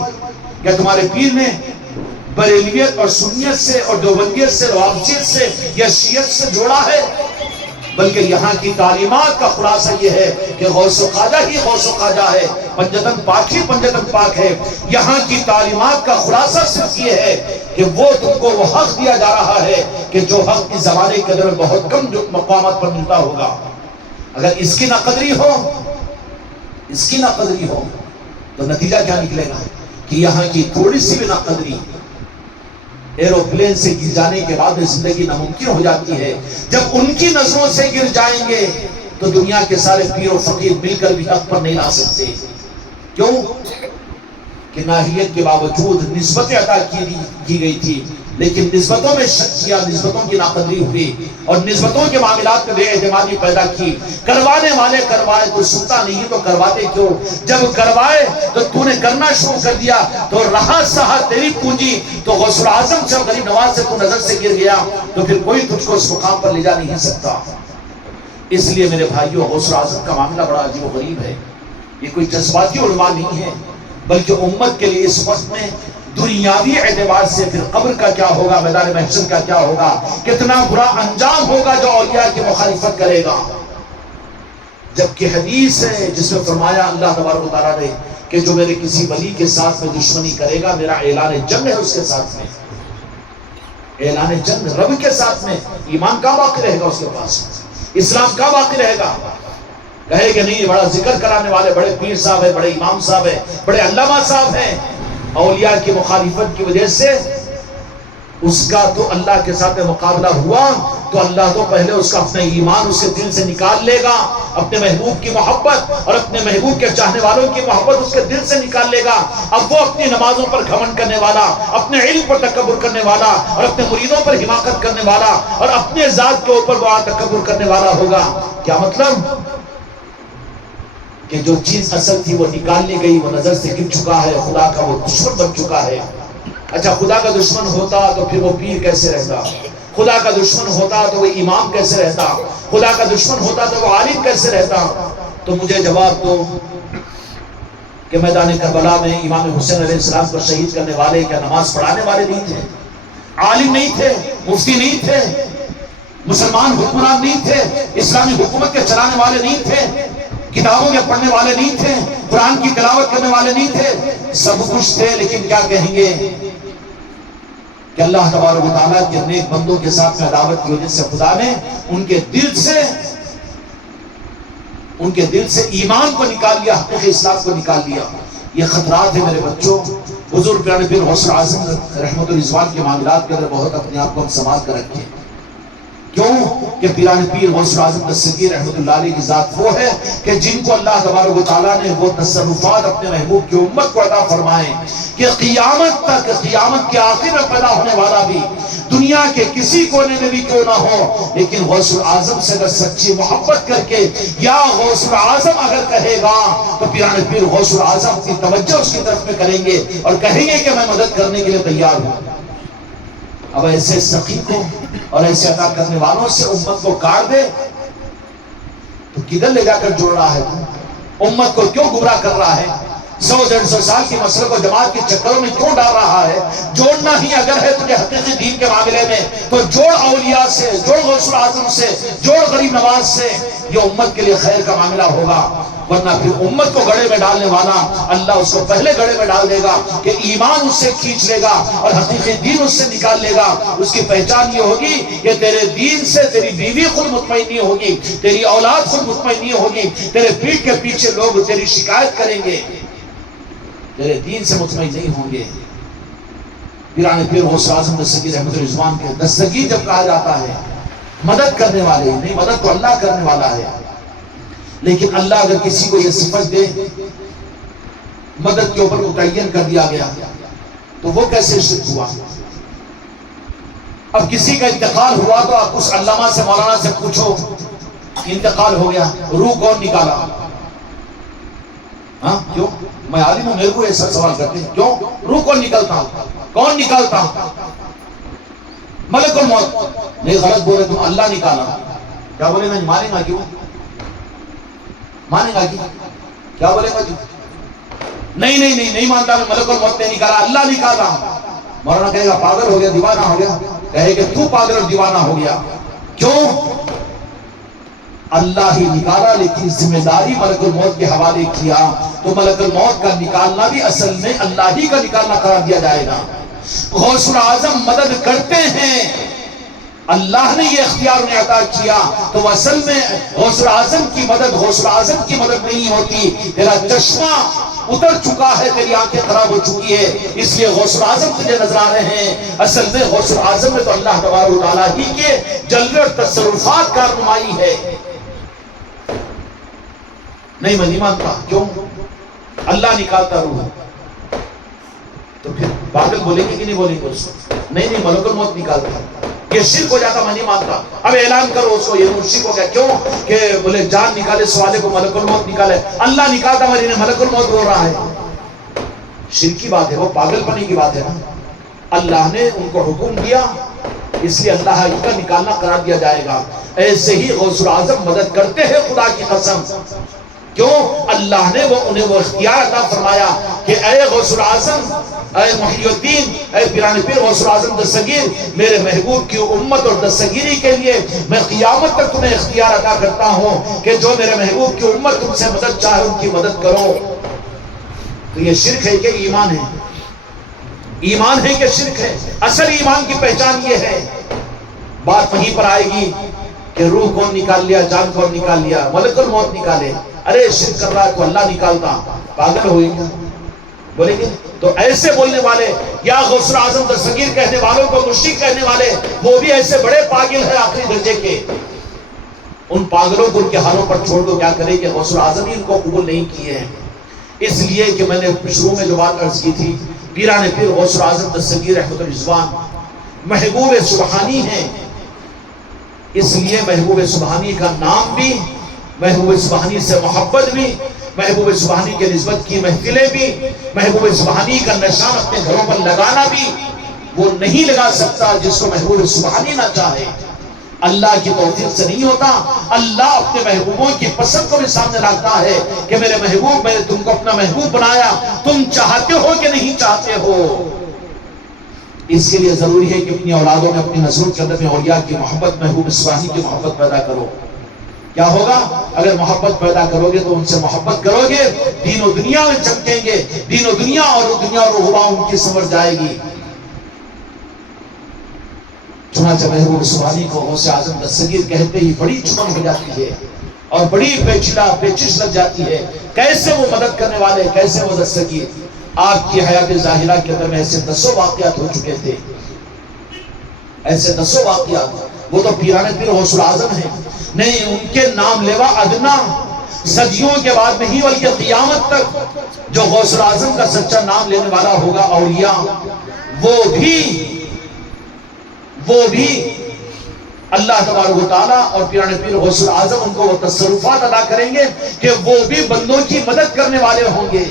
کیا تمہارے پیر نے بریلیت اور سنیت سے اور دیوبندیت سے, روافضیت سے یا شیعت سے جوڑا ہے؟ بلکہ یہاں کی تعلیمات کا خلاصہ یہ ہے کہ غوث و خواجہ ہی غوث و خواجہ ہے, پنجتن پاک ہی پنجتن پاک ہے. یہاں کی تعلیمات کا خلاصہ صرف یہ ہے کہ وہ تم کو وہ حق دیا جا رہا ہے کہ جو حق اس زمانے کے اندر بہت کم جو مقامات پر ملتا ہوگا. اگر اس کی ناقدری ہو, اس کی ناقدری ہو تو نتیجہ کیا نکلے گا کہ یہاں کی تھوڑی سی بھی ناقدری ایروپلین سے گر جانے کے بعد زندگی ناممکن ہو جاتی ہے. جب ان کی نظروں سے گر جائیں گے تو دنیا کے سارے پیر و فقیر مل کر بھی حق پر نہیں لا سکتے. کیوں کہ ناحیت کے باوجود نسبتیں عطا کی گئی تھی, لیکن نسبتوں میں شک کیا, نسبتوں کی ناقدری ہوئی اور نسبتوں کے معاملات میں بے اعتمادی پیدا کی. کروانے والے کروائے تو سنتا نہیں تو کرواتے کیوں؟ جب کروائے تو تو نے کرنا شروع کر دیا تو رہا سہا تیری پونجی. تو غوث العظم سے, غریب نواز سے تو نظر سے گر گیا تو پھر کوئی تجھ کو اس مقام پر لے جا نہیں سکتا. اس لیے میرے بھائیوں, غوث العظم کا معاملہ بڑا عجیب و غریب ہے. یہ کوئی جذباتی علماء نہیں ہے, بلکہ امت کے لیے اس وقت میں دنیاوی اعتبار سے پھر قبر کا کیا ہوگا, میدان محشر کا کیا ہوگا, کتنا برا انجام ہوگا جو اولیاء کی مخالفت کرے گا. جبکہ حدیث ہے جس میں فرمایا اللہ تبارک و تعالیٰ نے کہ جو میرے کسی ولی کے ساتھ میں دشمنی کرے گا, میرا اعلان جنگ ہے اس کے ساتھ میں, اعلان جنگ رب کے ساتھ میں. ایمان کا باقی رہے گا اس کے پاس, اسلام کا باقی رہے گا. کہے کہ نہیں, بڑا ذکر کرانے والے بڑے پیر صاحب ہیں, بڑے امام صاحب ہیں, بڑے علامہ صاحب ہیں, اولیاء کی مخالفت کی وجہ سے اس کا تو اللہ کے ساتھ مقابلہ ہوا تو اللہ تو پہلے اس کا اپنا ایمان اس کے دل سے نکال لے گا, اپنے محبوب کی محبت اور اپنے محبوب کے چاہنے والوں کی محبت اس کے دل سے نکال لے گا. اب وہ اپنی نمازوں پر گھمنڈ کرنے والا, اپنے علم پر تکبر کرنے والا اور اپنے مریدوں پر حماقت کرنے والا اور اپنے ذات کے اوپر بڑا تکبر کرنے والا ہوگا. کیا مطلب کہ جو چیز اصل تھی وہ نکال لی گئی, وہ نظر سے گر چکا ہے, خدا کا وہ دشمن بن چکا ہے. اچھا, خدا کا دشمن ہوتا تو پھر وہ پیر کیسے رہتا, خدا کا دشمن ہوتا تو وہ امام کیسے رہتا, خدا کا دشمن ہوتا تو وہ عالم کیسے رہتا؟ تو مجھے جواب دو کہ میدان کربلا میں امام حسین علیہ السلام کو شہید کرنے والے کیا نماز پڑھانے والے نہیں تھے, عالم نہیں تھے, مفتی نہیں تھے, مسلمان حکمران نہیں تھے، اسلامی حکومت کے چلانے والے نہیں تھے، کتابوں کے پڑھنے والے نہیں تھے، قرآن کی تلاوت کرنے والے نہیں تھے، سب کچھ تھے، لیکن کیا کہیں گے کہ اللہ تبارک و تعالیٰ کے نیک بندوں کے ساتھ میں عداوت کی وجہ سے خدا نے ان کے دل سے ایمان کو نکال لیا، حقیقی اسلام کو نکال لیا۔ یہ خطرات ہیں میرے بچوں۔ حضور پیارے پیر غوث اعظم رحمت الرضوان کے معاملات کے اندر بہت اپنے آپ کو ہم سنبھال کر رکھیں۔ کیوں کہ پیران پیر غوث اعظم دستگیر رحمت اللہ علیہ کی ذات وہ ہے کہ جن کو اللہ تبارک و تعالیٰ نے وہ تصرفات اپنے محبوب کی امت کو عطا فرمائے کہ قیامت تک، قیامت کے آخر میں پیدا ہونے والا بھی دنیا کے کسی کونے میں بھی کیوں نہ ہو، لیکن غوث اعظم سے اگر سچی محبت کر کے یا غوث اعظم اگر کہے گا تو پیران پیر غوث اعظم کی توجہ اس کی طرف میں کریں گے اور کہیں گے کہ میں مدد کرنے کے لیے تیار ہوں۔ اب ایسے سخی کو اور ایسے عطا کرنے والوں سے امت کو کاٹ دے تو کدھر لے جا کر جوڑ رہا ہے؟ امت کو کیوں گمراہ کر رہا ہے؟ 100-150 سال کی مسئلہ کو جماعت کے چکروں میں کیوں ڈال رہا ہے؟ جوڑنا ہی اگر ہے تجھے حقیقی دین کے معاملے میں تو جوڑ اولیاء سے، جوڑ غوث اعظم سے، جوڑ غریب نواز سے، یہ امت کے لیے خیر کا معاملہ ہوگا۔ ورنہ پھر امت کو گڑھے میں ڈالنے والا اللہ اس کو پہلے گڑھے میں ڈال دے گا کہ ایمان اس سے کھینچ لے گا اور حقیقی دین اس سے نکال لے گا۔ اس کی پہچان یہ ہوگی کہ تیرے دین سے تیری بیوی خود مطمئن نہیں ہوگی، تیری اولاد خود مطمئن نہیں ہوگی، تیرے پیٹ کے پیچھے لوگ تیری شکایت کریں گے، تیرے دین سے مطمئن نہیں ہوں گے۔ پیران پیر غوث اعظم دستگیر رحمت الرضوان کے دستگیر جب کہا جاتا ہے، مدد کرنے والے نہیں، مدد تو اللہ کرنے والا ہے، لیکن اللہ اگر کسی کو یہ صفت دے مدد کے اوپر متعین کر دیا گیا تو وہ کیسے شرک ہوا؟ اب کسی کا انتقال ہوا تو آپ اس علامہ سے، مولانا سے پوچھو، انتقال ہو گیا، روح کون نکالا؟ ہاں کیوں؟ میں عالم ہوں، میرے کو ایسا سوال کرتے ہیں، کیوں؟ روح کون نکالتا؟ کون نکالتا؟ ملک الموت۔ نہیں، غلط بولے تم، اللہ نکالا۔ کیا بولے گا؟ مانیں گا کیوں؟ مانے گا کیا بولے گا؟ نہیں مانتا، میں ملک الموت نے نکالا، اللہ نکالا۔ مولانا کہے گا پاگل ہو گیا، دیوانہ ہو گیا۔ کہے کہ تو پاگل اور دیوانہ ہو گیا۔ کیوں؟ اللہ ہی نکالا، لیکن ذمہ داری ملک الموت کے حوالے کیا تو ملک الموت کا نکالنا بھی اصل میں اللہ ہی کا نکالنا قرار دیا جائے گا۔ غوث اعظم مدد کرتے ہیں، اللہ نے یہ اختیار انہیں عطا کیا، تو اصل میں غوث اعظم کی مدد نہیں ہوتی۔ تیرا چشمہ اتر چکا ہے، تیری آنکھیں خراب ہو چکی ہے، اس لیے غوث اعظم تجھے نظر آ رہے ہیں۔ اصل میں غوث اعظم میں تو اللہ تبارک و تعالیٰ ہی کے جلوے اور تصرفات کا نمائی ہے۔ نہیں، میں نہیں مانتا۔ کیوں؟ اللہ نکالتا روح، تو پھر پاگل بولیں گے کہ نہیں بولیں گے اس کو؟ نہیں، ملک الموت نکالتا، یہ شرک ہو جاتا، میں نہیں مانتا۔ اب اعلان کرو اس کو، یہ شرک ہو گیا۔ کیوں؟ کہ بولے جان نکالے سوالے کو ملک الموت نکالے، اللہ نکالتا مرینے ملک الموت بول رہا ہے۔ شرک کی بات ہے، وہ پاگل پنی کی بات ہے نا۔ اللہ نے ان کو حکم دیا، اس لیے اللہ کا نکالنا قرار دیا جائے گا۔ ایسے ہی غوث اعظم مدد کرتے ہیں، خدا کی قسم۔ کیوں؟ اللہ نے انہیں وہ اختیار عطا فرمایا کہ اے غوث اعظم، اے محی الدین، اے پیران پیر غوث اعظم دستگیر، میرے محبوب کی امت اور دستگیری کے لیے میں قیامت تک تمہیں اختیار عطا کرتا ہوں کہ جو میرے محبوب کی امت تم سے مدد چاہے ان کی مدد کرو۔ تو یہ شرک ہے کہ ایمان ہے؟ ایمان ہے کہ شرک ہے؟ اصل ایمان کی پہچان یہ ہے۔ بات وہیں پر آئے گی کہ روح کون نکال لیا، جان کون نکال لیا؟ ملک الموت نکالے۔ ارے شرک کر رہا ہے تو اللہ نکالتا، پاگل ہوئے گا؟ بولیں گے؟ تو ایسے بولنے والے یا غوث اعظم دستگیر کہنے والوں کو مشرک کہنے والے، وہ بھی ایسے بڑے پاگل ہیں آخری درجے کے۔ ان پاگلوں کو ان کے حالوں پر چھوڑ دو، کیا کرے کہ غوث اعظم ہی ان کو قبول نہیں کیے ہیں۔ اس لیے کہ میں نے شروع میں جو بات عرض کی تھی، پیران پیر غوث اعظم دستگیر رحمت الرضوان محبوب سبحانی ہیں، اس لیے محبوب سبحانی کا نام بھی، محبوب سبحانی سے محبت بھی، محبوب سبحانی کے نسبت کی محفلیں بھی، محبوب سبحانی کا نشان اپنے گھروں پر لگانا بھی وہ نہیں لگا سکتا جس کو محبوب سبحانی نہ چاہے۔ اللہ کی توفیق سے نہیں ہوتا۔ اللہ اپنے محبوبوں کی پسند کو بھی سامنے رکھتا ہے کہ میرے محبوب، میں نے تم کو اپنا محبوب بنایا، تم چاہتے ہو کہ نہیں چاہتے ہو؟ اس کے لیے ضروری ہے کہ اپنی اولادوں میں، اپنی نسلوں کے اندر میں اولیاء کی محبت، محبوب اصفہانی کی محبت پیدا کرو۔ کیا ہوگا؟ اگر محبت پیدا کرو گے تو ان سے محبت کرو گے، دین و دنیا میں چمکیں گے، دین و دنیا اور دنیا اور عقبا ان کی سنور جائے گی۔ چنانچہ محبوب اصفہانی کو غوث اعظم دستگیر کہتے ہی بڑی چمن ہو جاتی ہے اور بڑی پیچش لگ جاتی ہے۔ کیسے وہ مدد کرنے والے، کیسے وہ دستگیر۔ آپ کی حیات ظاہرہ کے اندر میں ایسے 10 واقعات ہو چکے تھے، ایسے 10 واقعات۔ وہ تو پیران پیر غوث اعظم ہیں، نہیں ان کے نام لیوا ادنا صدیوں کے بعد میں ہی بلکہ قیامت تک جو غوث اعظم کا سچا نام لینے والا ہوگا اولیاء، وہ بھی اللہ تبارک و تعالیٰ اور پیران پیر غوث اعظم ان کو وہ تصرفات ادا کریں گے کہ وہ بھی بندوں کی مدد کرنے والے ہوں گے،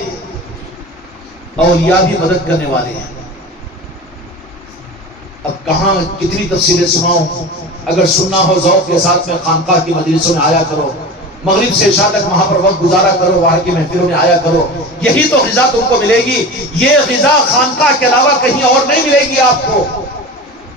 اولیاء بھی مدد کرنے والے ہیں۔ اب کہاں کتنی تفصیلیں سناؤں، اگر سننا ہو ذوق کے ساتھ میں خانقاہ کی مجلسوں میں آیا کرو، مغرب سے عشاء تک وہاں پر وقت گزارا کرو، وہاں کی محفلوں میں آیا کرو، یہی تو غذا تم کو ملے گی۔ یہ غذا خانقاہ کے علاوہ کہیں اور نہیں ملے گی آپ کو۔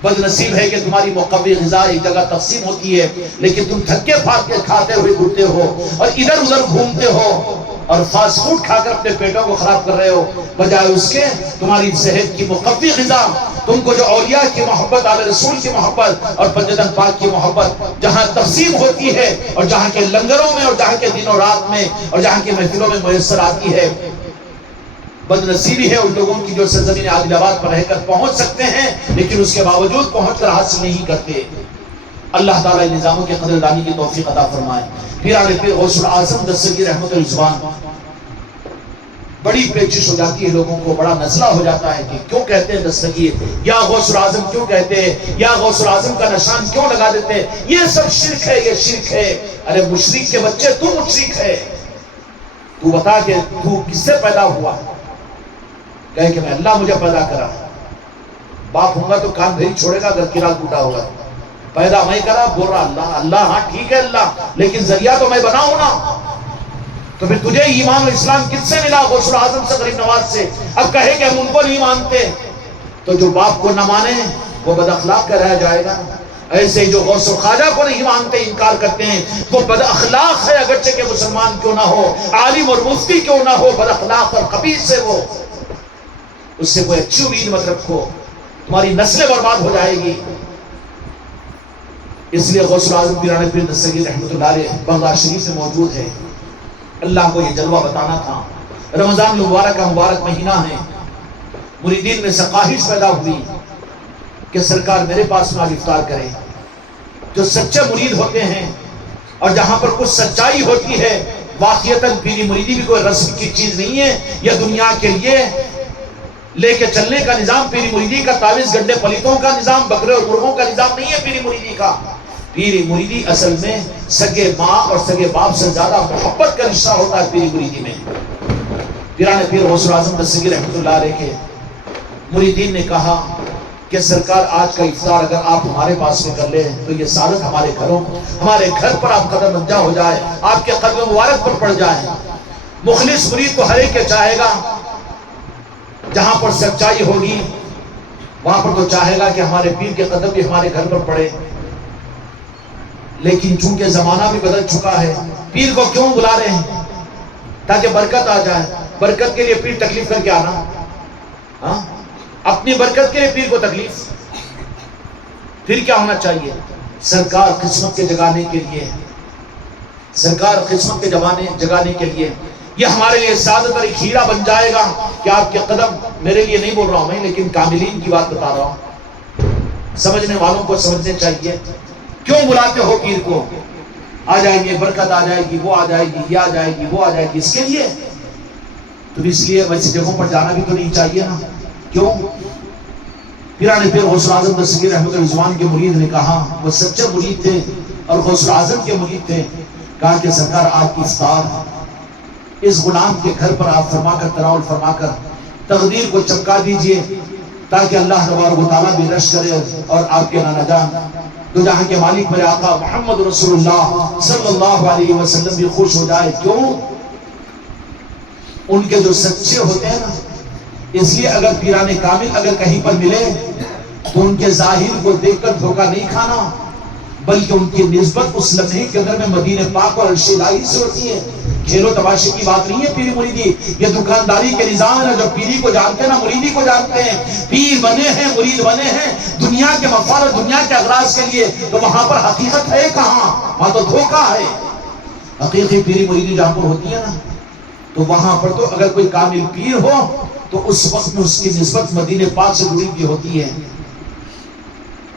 بد نصیب ہے کہ تمہاری مقوی غذا ایک جگہ تقسیم ہوتی ہے، لیکن تم تھکے پھاک کے کھاتے ہوئے گھومتے ہو اور ادھر ادھر گھومتے ہو اور فاسٹ فوڈ کھا کر اپنے پیٹوں کو خراب کر رہے ہو، بجائے اس کے تمہاری صحت کی مقوی غذا تم کو جو اولیاء کی محبت، آل رسول کی محبت اور پنجتن پاک کی محبت جہاں تقسیم ہوتی ہے اور جہاں کے لنگروں میں اور جہاں کے دن و رات میں اور جہاں کے محفلوں میں میسر آتی ہے۔ بد نصیبی ہے ان لوگوں کی جو سرزمین عادل آباد پر رہ کر پہنچ سکتے ہیں لیکن اس کے باوجود پہنچ کر حاصل نہیں کرتے۔ اللہ تعالیٰ نظاموں کے قدردانی کی توفیق عطا فرمائے۔ پیران پیر غوث اعظم دستگیر رحمت الرضوان بڑی پیچش ہو جاتی ہے، لوگوں کو بڑا نزلہ ہو جاتا ہے کہ کیوں کہتے ہیں دستگیر، یا غوث اعظم کیوں کہتے ہیں، یا غوث اعظم کا نشان کیوں لگا دیتے ہیں، یہ سب شرک ہے، یہ شرک ہے۔ ارے مشرک کے بچے، تو مشرک ہے، تو بتا کہ تو کس سے پیدا ہوا؟ کہے کہ میں اللہ مجھے پیدا کرا، باپ ہوں گا تو کان بھری چھوڑے گا اگر کرا ٹوٹا ہوگا، پیدا میں کرا، بول رہا اللہ، اللہ ہاں ٹھیک ہے اللہ، لیکن ذریعہ تو میں بنا ہوں نا۔ تو پھر تجھے ایمان و اسلام کس سے ملا؟ غوث اعظم سے، غریب نواز سے۔ اب کہے کہ ہم ان کو نہیں مانتے، تو جو باپ کو نہ مانے وہ بد اخلاق کا رہ جائے گا۔ ایسے ہی جو غوث و خواجہ کو نہیں مانتے، انکار کرتے ہیں، وہ بد اخلاق ہے، اگرچہ کہ مسلمان کیوں نہ ہو، عالم اور مفتی کیوں نہ ہو، بد اخلاق اور خبیث سے وہ، اس سے کوئی اچھی امید مت رکھو، تمہاری نسلیں برباد ہو جائے گی۔ اس لیے غوث اعظم پیران پیر دستگیر رحمۃ اللہ علیہ بغداد شریف میں موجود ہے۔ اللہ کو یہ جلوہ بتانا تھا۔ رمضان المبارک کا مبارک مہینہ ہے، مریدین میں سے خواہش پیدا ہوئی کہ سرکار میرے پاس میں آج افطار کرے۔ جو سچے مرید ہوتے ہیں اور جہاں پر کچھ سچائی ہوتی ہے، واقعتاً پیری مریدی بھی کوئی رسم کی چیز نہیں ہے، یا دنیا کے لیے لے کے چلنے کا نظام پیری مریدی کا تعویذ گنڈے پلیتوں کا نظام، بکرے اور مرغوں کا نظام نہیں ہے پیری مریدی کا۔ پیری مریدی اصل میں سگے ماں اور سگے باپ سے زیادہ محبت کا رشتہ ہوتا ہے پیری مریدی میں۔ پیران پیر غوث اعظم دستگیر رحمۃ اللہ علیہ کے مریدین نے کہا کہ سرکار آج کا افطار اگر آپ ہمارے پاس میں کر لیں تو یہ سعادت ہمارے گھروں، ہمارے گھر پر آپ قدم رنجا ہو جائے، آپ کے قدم مبارک پر پڑ جائے۔ مخلص مرید تو ہر ایک کے چاہے گا، جہاں پر سچائی ہوگی وہاں پر تو چاہے گا کہ ہمارے پیر کے قدم بھی ہمارے گھر پر پڑے، لیکن چونکہ زمانہ بھی بدل چکا ہے، پیر کو کیوں بلا رہے ہیں؟ تاکہ برکت آ جائے۔ برکت کے لیے پیر تکلیف کر کے آنا، ہاں اپنی برکت کے لیے پیر کو تکلیف، پھر کیا ہونا چاہیے؟ سرکار قسمت کے جگانے کے لیے، سرکار قسمت کے جگانے کے لیے یہ ہمارے لیے سعادت اور ایک ہیرا بن جائے گا کہ آپ کے قدم، میرے لیے نہیں بول رہا ہوں میں، لیکن کاملین کی بات بتا رہا ہوں، سمجھنے والوں کو سمجھنے چاہیے۔ کیوں بلاتے ہو پیر کو؟ آ جائیں گے، برکت آ جائے گی، وہ آ جائے گی، یہ آ جائے گی، وہ آ جائے گی، اس کے لیے تو اس لیے ویسی جگہوں پر جانا بھی تو نہیں چاہیے نا۔ کیوں؟ پیران پیر غوث اعظم دستگیر رحمۃ الرضوان کے مرید نے کہا، وہ سچے مرید تھے اور غوث اعظم کے مرید تھے، کہا کہ سرکار آپ کی افطار اس غلام کے گھر پر آپ فرما کر، تناول فرما کر تقدیر کو چمکا دیجئے تاکہ اللہ تبارک و تعالیٰ بھی رشک کرے اور آپ کے نانا جان تو جہاں کے مالک میرے آقا محمد رسول اللہ صلی اللہ علیہ وسلم بھی خوش ہو جائے۔ کیوں؟ ان کے جو سچے ہوتے ہیں نا، اس لیے اگر پیران کامل اگر کہیں پر ملے تو ان کے ظاہر کو دیکھ کر دھوکہ نہیں کھانا، بلکہ ان کی نسبت اس لمحے کے اندر میں مدینہ پاک اور عرش الہی سے ہوتی ہے۔ کھیلو تماشے کی بات نہیں ہے پیری مریدی، یہ دکانداری کے نظام ہے نا، جو پیری کو جانتے ہیں نا مریدی کو جانتے ہیں۔ پیر بنے ہیں، مرید بنے ہیں دنیا کے مفاد اور دنیا کے اغراض کے لیے، تو وہاں پر حقیقت ہے کہاں؟ وہاں تو دھوکہ ہے۔ حقیقی پیری مریدی جہاں پر ہوتی ہے نا، تو وہاں پر تو اگر کوئی کامل پیر ہو تو اس وقت میں اس کی نسبت مدینہ پاک سے جڑی ہوئی ہوتی ہے۔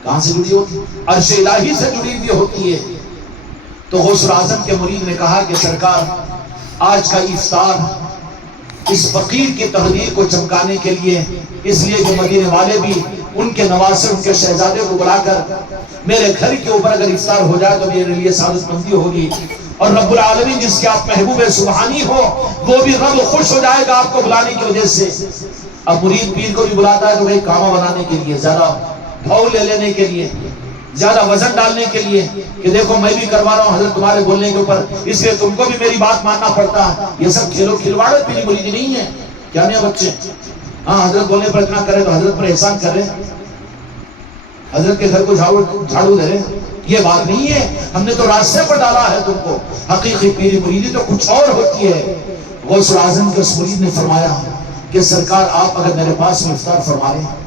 کہاں سے جڑی ہوتی ہے؟ عرش الہی سے جڑی ہوئی ہوتی ہے۔ تو غوث اعظم کے مرید نے کہا کہ سرکار، آج کا افطار اس فقیر کی تقدیر کو چمکانے کے لیے، اس لیے کہ مدینے والے بھی ان کے نواسے، ان کے شہزادے کو بلا کر میرے گھر کے اوپر اگر افطار ہو جائے تو میرے لیے سعادت مندی ہوگی، اور رب العالمین جس کے آپ محبوب سبحانی ہو وہ بھی رب خوش ہو جائے گا آپ کو بلانے کی وجہ سے۔ اب مرید پیر کو بھی بلاتا ہے تو بھائی کامہ بنانے کے لیے، زیادہ بھاؤ لے لینے کے لیے، زیادہ وزن ڈالنے کے لیے کہ دیکھو میں بھی کروا رہا ہوں حضرت تمہارے بولنے کے اوپر، اس لیے تم کو بھی میری بات ماننا پڑتا ہے۔ یہ سب کھیلو کھلواڑ پیری مریدی نہیں ہے، کیا نہیں بچے؟ ہاں حضرت بولنے پر اتنا کرے تو حضرت پر احسان کر رہے، حضرت کے گھر کو جھاڑو دے رہے، یہ بات نہیں ہے۔ ہم نے تو راستے پر ڈالا ہے تم کو۔ حقیقی پیری مریدی تو کچھ اور ہوتی ہے۔ غوث اعظم کے اس مرید نے فرمایا کہ سرکار آپ اگر میرے پاس میں افطار فرما رہے ہیں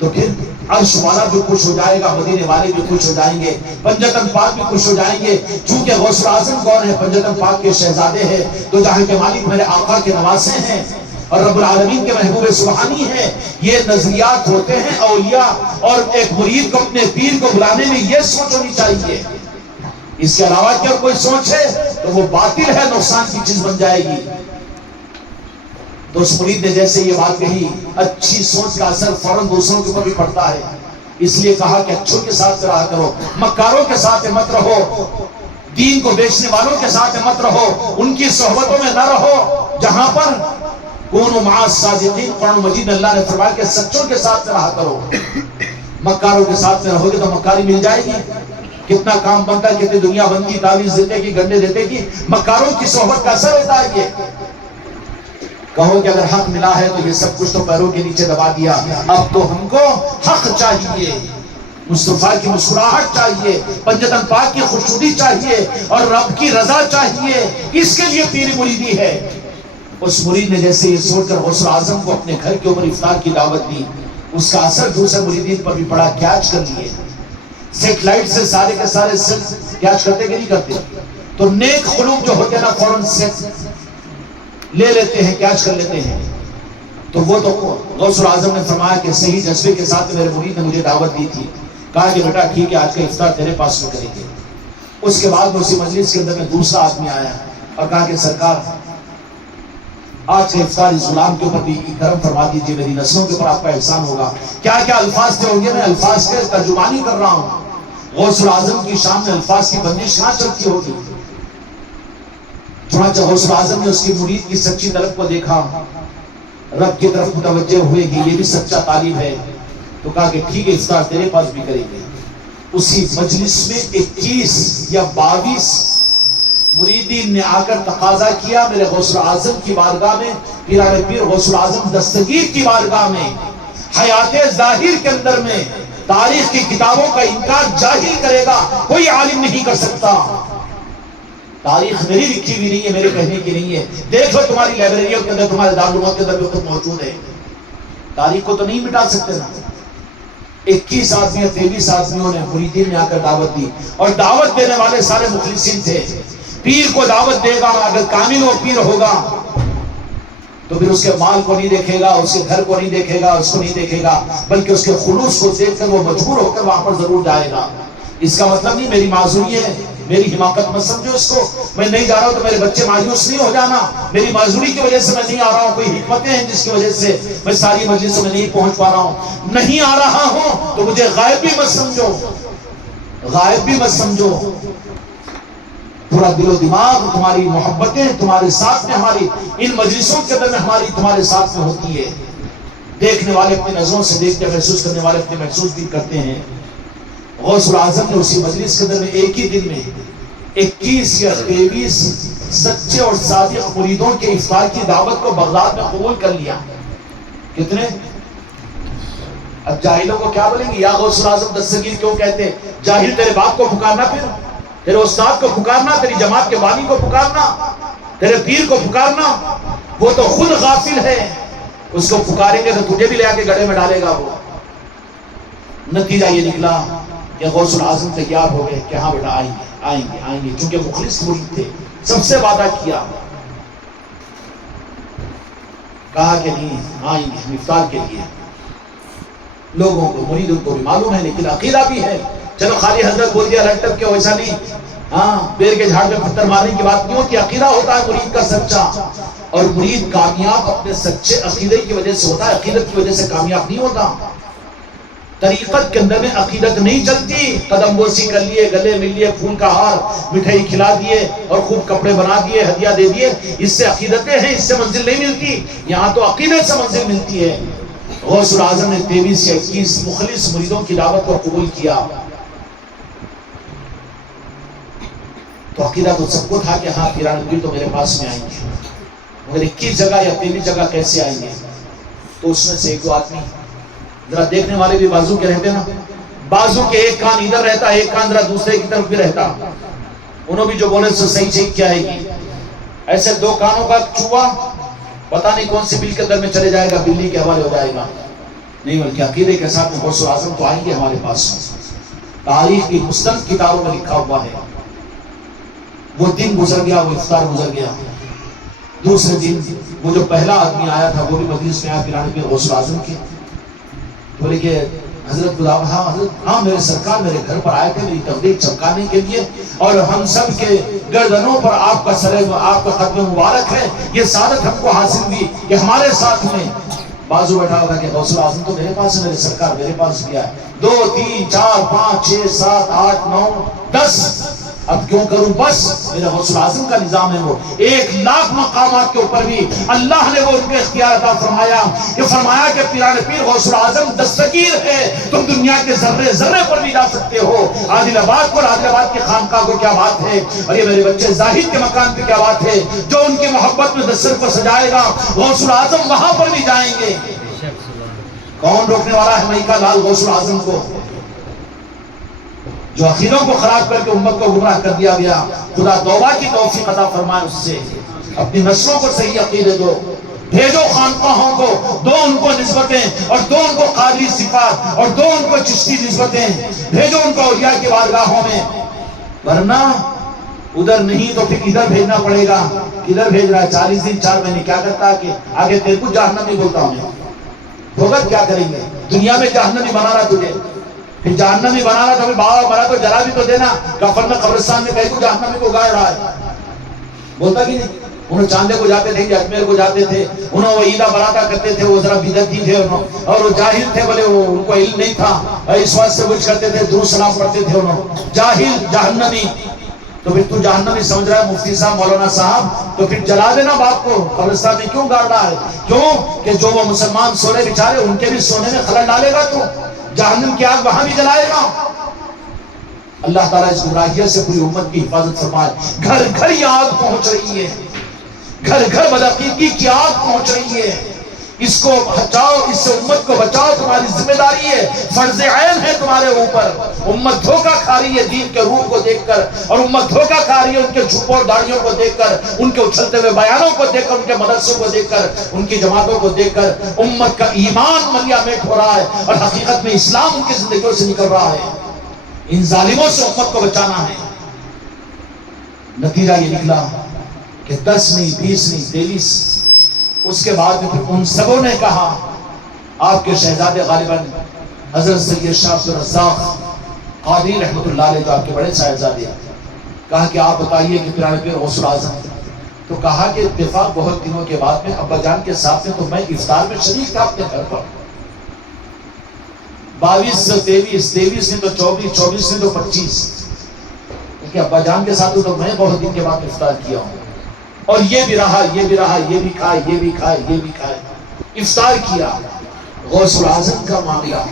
تو پھر عرش والا بھی خوش ہو جائے گا، مدینے والے بھی خوش ہو جائیں گے، پنجتن پاک بھی خوش ہو جائیں گے۔ چونکہ غوث اعظم کون ہے؟ پنجتن پاک کے شہزادے ہیں، تو جہاں کے مالک میرے آقا کے نواسے ہیں اور رب العالمین کے محبوب سبحانی ہیں۔ یہ نظریات ہوتے ہیں اولیاء، اور ایک مرید کو اپنے پیر کو بلانے میں یہ سوچ ہونی چاہیے۔ اس کے علاوہ کیا کوئی سوچ ہے تو وہ باطل ہے، نقصان کی چیز بن جائے گی۔ تو اس مرید نے جیسے یہ بات کہی، اچھی سوچ کا اثر فوراً دوسروں کے اوپر بھی پڑتا ہے، اس لیے کہا کہ اچھوں کے ساتھ رہا کرو، مکاروں کے ساتھ مت رہو، دین کو بیچنے والوں کے ساتھ مت رہو، ان کی صحبتوں میں نہ رہو۔ جہاں پر کونوا مع الصادقین، قرآن مجید میں اللہ نے فرمایا کہ سچوں کے ساتھ رہا کرو۔ مکاروں کے ساتھ میں رہو گے تو مکاری مل جائے گی۔ کتنا کام بنتا ہے، کتنی دنیا بنتی، تعویذ دیتے کی، گنڈے دیتے کی، مکاروں کی صحبت کا اثر ہوتا ہے۔ یہ کہو کہ اگر حق ملا ہے تو یہ سب کچھ تو پیروں کے نیچے دبا دیا، اب تو ہم کو حق چاہیے، مصطفیٰ کی مسکراہٹ چاہیے، پنجتن پاک کی خوشنودی چاہیے، اور رب کی رضا چاہیے۔ اس کے لیے پیری مریدی ہے۔ اس مرید نے جیسے یہ سوچ کر غوث اعظم کو اپنے گھر کے اوپر افطار کی دعوت دی، اس کا اثر دوسرے مریدین پر بھی پڑا، کیچ کر لیے۔ سیٹلائٹ سے سارے کے سارے کیچ کرتے کہ نہیں کرتے؟ تو نیک خلوق جو ہوتے ہیں نا فوراً سیٹ لے لیتے ہیں، کیچ کر لیتے ہیں۔ تو وہ تو غوث اعظم نے فرمایا کہ صحیح جذبے کے ساتھ میرے مرید نے مجھے دعوت دی تھی، کہا کہ بیٹا ٹھیک ہے آج کا افطار تیرے پاس میں کریں گے۔ اس کے بعد اسی مجلس کے اندر میں دوسرا آدمی آیا اور کہا کہ سرکار آج کا افطار اس غلام کے اوپر بھی کرم فرما دیجیے، میری نسلوں کے اوپر آپ کا احسان ہوگا۔ کیا کیا الفاظ تھے ہوں گے، میں الفاظ کے ترجمانی کر رہا ہوں۔ غوث اعظم کی شان میں الفاظ کی بندش کہاں چلتی ہوگی؟ چنانچہ غوث اعظم نے اس کی مرید کی سچی طلب کو دیکھا، رب کی طرف متوجہ ہوئے کہ یہ بھی سچا طالب ہے، تو کہا کہ ٹھیک ہے افطار تیرے پاس بھی کریں گے۔ اسی مجلس میں 21 یا 22 مریدین نے آ کر تقاضا کیا میرے غوث اعظم کی بارگاہ میں، پیران پیر غوث اعظم دستگیر کی بارگاہ میں، حیات ظاہر کے اندر میں تاریخ کی کتابوں کا انکار جاہل کرے گا کوئی عالم نہیں کر سکتا۔ تاریخ میری لکھی ہوئی نہیں ہے، میرے کہنے کی نہیں ہے، دیکھ لو تمہاری لائبریریوں کے اندر، تمہارے دارالعلوم کے اندر بھی خود موجود ہے۔ تاریخ کو تو نہیں مٹا سکتے نا۔ 21 آدمی 23 آدمیوں نے مریدین نے آ کر دعوت دی، اور دعوت دینے والے سارے مخلصین تھے۔ پیر کو دعوت دے گا، اگر کامل و پیر ہوگا تو پھر اس کے مال کو نہیں دیکھے گا، اس کے گھر کو نہیں دیکھے گا، اس کو نہیں دیکھے گا، بلکہ اس کے خلوص کو دیکھ کر وہ مجبور ہو کر وہاں پر ضرور جائے گا۔ اس کا مطلب نہیں میری معذوری ہے، میری حماقت مت سمجھو اس کو، میں نہیں جا رہا ہوں تو میرے بچے مایوس نہیں ہو جانا، میری معذوری کی وجہ سے میں نہیں آ رہا ہوں، کوئی حکمتیں ہیں جس کی وجہ سے میں ساری مجلسوں میں نہیں پہنچ پا رہا ہوں، نہیں آ رہا ہوں تو مجھے غائب بھی مت سمجھو، غائب بھی مت سمجھو۔ پورا دل و دماغ، تمہاری محبتیں تمہارے ساتھ میں، ہماری ان مجلسوں کے اندر میں ہماری تمہارے ساتھ میں ہوتی ہے۔ دیکھنے والے اپنی نظروں سے دیکھتے، محسوس کرنے والے اپنے محسوس بھی کرتے ہیں۔ غوث اعظم نے اسی مجلس کے اندر میں ایک ہی دن میں 21 یا 23 سچے اور صادق مریدوں کے افطار کی دعوت کو بغداد میں قبول کر لیا۔ کتنے؟ اب جاہلوں کو کیا بولیں گے؟ یا غوث الاعظم دستگیر کیوں کہتے؟ جاہل تیرے باپ کو پکارنا، پھر تیرے استاد کو پکارنا، تیری جماعت کے بانی کو پکارنا، تیرے پیر کو پکارنا، وہ تو خود غافل ہے، اس کو پکاریں گے تو تجھے بھی لے آ کے گڑھے میں ڈالے گا وہ۔ نتیجہ یہ نکلا کہ غوث الاعظم تیار ہو گئے کہ ہاں بیٹا آئیں گے آئیں گے آئیں گے، چونکہ مخلص مرید تھے، سب سے وعدہ کیا، کہا کہ نہیں آئیں گے ہم افطار کے لیے۔ لوگوں کو مریدوں کو بھی معلوم ہے، لیکن عقیدہ بھی ہے۔ چلو خالی حضرت بول دیا لٹ ٹپ کے ویسا نہیں، ہاں پیر کے جھاڑ میں پتھر مارنے کی بات نہیں ہوتی، عقیدہ ہوتا ہے مرید کا سچا، اور مرید کامیاب اپنے سچے عقیدے کی وجہ سے ہوتا ہے، عقیدت کی وجہ سے کامیاب نہیں ہوتا۔ طریقت کے اندر میں عقیدت نہیں چلتی، قدم بوسی کر لیے، گلے مل لیے، پھول کا ہار مٹھائی کھلا دیے اور خوب کپڑے بنا دیے، ہدیہ دے دیے، اس سے عقیدتیں ہیں، اس سے منزل نہیں ملتی۔ یہاں تو عقیدت سے منزل ملتی ہے۔ غوث الاعظم نے 23 یا 21 مخلص مریدوں کی دعوت کو قبول کیا، تو عقیدہ تو سب کو تھا کہ ہاں پیران پیر تو میرے پاس میں آئیں گے، مگر 21 جگہ یا 23 جگہ کیسے آئیں گے؟ تو اس میں سے ایک دو آدمی، ذرا دیکھنے والے بھی بازو کے رہتے نا، بازو کے ایک کان ادھر رہتا، ایک کان ذرا دوسرے کی طرف بھی رہتا، انہوں بھی جو بولے سو صحیح چیک کیا ہے گی، ایسے دو کانوں کا چوہا پتہ نہیں کون سی بل کے اندر میں چلے جائے گا، بلی کے حوالے ہو جائے گا، نہیں بلکہ عقیدے کے ساتھ میں غوث الاعظم تو آئیں گے ہمارے پاس۔ تاریخ کی مستند کتابوں میں لکھا ہوا ہے، وہ دن گزر گیا، وہ افطار گزر گیا، دوسرے دن وہ جو پہلا آدمی آیا تھا وہ بھی مجلس میں آیا پیرانے پہ غوث الاعظم کے، بولے کہ حضرت خدا ہاں میرے سرکار میرے گھر پر آئے تھے میری تبلیغ چمکانے کے لیے، اور ہم سب کے گردنوں پر آپ کا آپ کا ختم مبارک ہے، یہ سعادت ہم کو حاصل ہوئی کہ ہمارے ساتھ میں بازو بیٹھا ہوگا کہ غوث الاعظم تو میرے پاس ہے، میرے سرکار میرے پاس بھی آئے، 2 3 4 5 6 7 8 9 10، اب کیوں کروں؟ بس میرا غوث الاعظم کا نظام ہے، وہ 1,00,000 مقامات کے اوپر بھی اللہ نے وہ ان کے اختیار عطا فرمایا کہ پیران پیر غوث الاعظم دستگیر ہے، تم دنیا کے ذرے ذرے پر بھی جا سکتے ہو، عادل آباد کو، عادل آباد کی خانقاہ کو کیا بات ہے، اور یہ میرے بچے زاہد کے مکان پہ کیا بات ہے، جو ان کی محبت میں دستر کو سجائے گا غوث الاعظم وہاں پر بھی جائیں گے۔ کون روکنے والا ہے ملکہ لال غوث الاعظم کو؟ جو عقیدوں کو خراب کر کے امت کو گمراہ کر دیا گیا، خدا توبہ کی توفیق عطا فرمائے اس سے، اپنی نسلوں کو صحیح عقیدے دو، بھیجو خانقاہوں کو، دو ان کو نسبتیں، اور دو ان کو قادری صفات، اور دو ان کو چشتی نسبتیں، بھیجو ان کو اولیاء کی بارگاہوں میں، ورنہ ادھر نہیں تو پھر ادھر بھیجنا پڑے گا۔ کدھر بھیج رہا ہے؟ 40 دن 4 مہینے کیا کرتا ہے کہ آگے تیرے کو جہنمی بولتا ہوں میں، بھگت کیا کریں گے؟ دنیا میں جہنمی بنا رہا تجھے، پھر جہنمی بنا رہا تو بابا مرا تو جلا بھی تو دینا، کفن میں قبرستان میں کہیں کو جہنمی کو گاڑ رہا ہے، بولتا کہ نہیں؟ انہوں چاندے کو جاتے تھے، اجمیر کو جاتے تھے، انہوں وہ عیدہ براتا کرتے تھے، وہ ذرا بدعتی تھے، اور وہ جاہل تھے، بولے ان کو علم نہیں تھا، اس واسطے سے کچھ کرتے تھے، درود سلام پڑھتے تھے، انہوں جاہل جہنمی۔ تو پھر تو جہنمی سمجھ رہا ہے مفتی صاحب مولانا صاحب، تو پھر جلا دینا باپ کو، قبرستان میں کیوں گاڑ رہا ہے؟ کیوں کہ جو وہ مسلمان سونے بیچارے ان کے بھی سونے میں خلل ڈالے گا، تو جہنم کی آگ وہاں بھی جلائے گا۔ اللہ تعالیٰ اس گمراہیت سے پوری امت کی حفاظت فرمائے۔ گھر گھر یہ آگ پہنچ رہی ہے، گھر گھر بدعقیدگی کی آگ پہنچ رہی ہے، اس کو بچاؤ، اس سے امت کو بچاؤ، تمہاری ذمہ داری ہے، فرض عین ہے تمہارے اوپر۔ امت دھوکہ کھا رہی ہے دین کے روح کو دیکھ کر، اور امت دھوکہ کھا رہی ہے ان کے جھوپوں داڑیوں کو دیکھ کر، ان کے اچھلتے ہوئے بیانوں کو دیکھ کر، ان کے مدرسوں کو دیکھ کر، ان کی جماعتوں کو دیکھ کر امت کا ایمان ملیا میٹ ہو رہا ہے، اور حقیقت میں اسلام ان کی زندگیوں سے نکل رہا ہے۔ ان ظالموں سے امت کو بچانا ہے۔ نتیجہ یہ نکلا کہ 10 نہیں 20 نہیں 23، اس کے بعد میں پھر ان سبوں نے کہا، آپ کے شہزادے غالباً حضرت سید شاہ عبد الرزاق قادری رحمۃ اللہ علیہ جو آپ کے بڑے صاحبزادے ہیں، کہا کہ آپ بتائیے کہ پیران پیر غوث الاعظم، تو کہا کہ اتفاق بہت دنوں کے بعد میں ابا جان کے ساتھ میں تو میں افطار میں شریک تھا اپنے گھر پر، 22 سے 23 نہیں تو 24 24 نہیں تو 25، کیونکہ ابا جان کے ساتھ تو میں بہت دن کے بعد افطار کیا ہوں، اور یہ بھی رہا یہ بھی رہا، یہ بھی کھائے یہ بھی کھائے یہ بھی کھائے، افطار کیا۔ غوث الاعظم کا معاملہ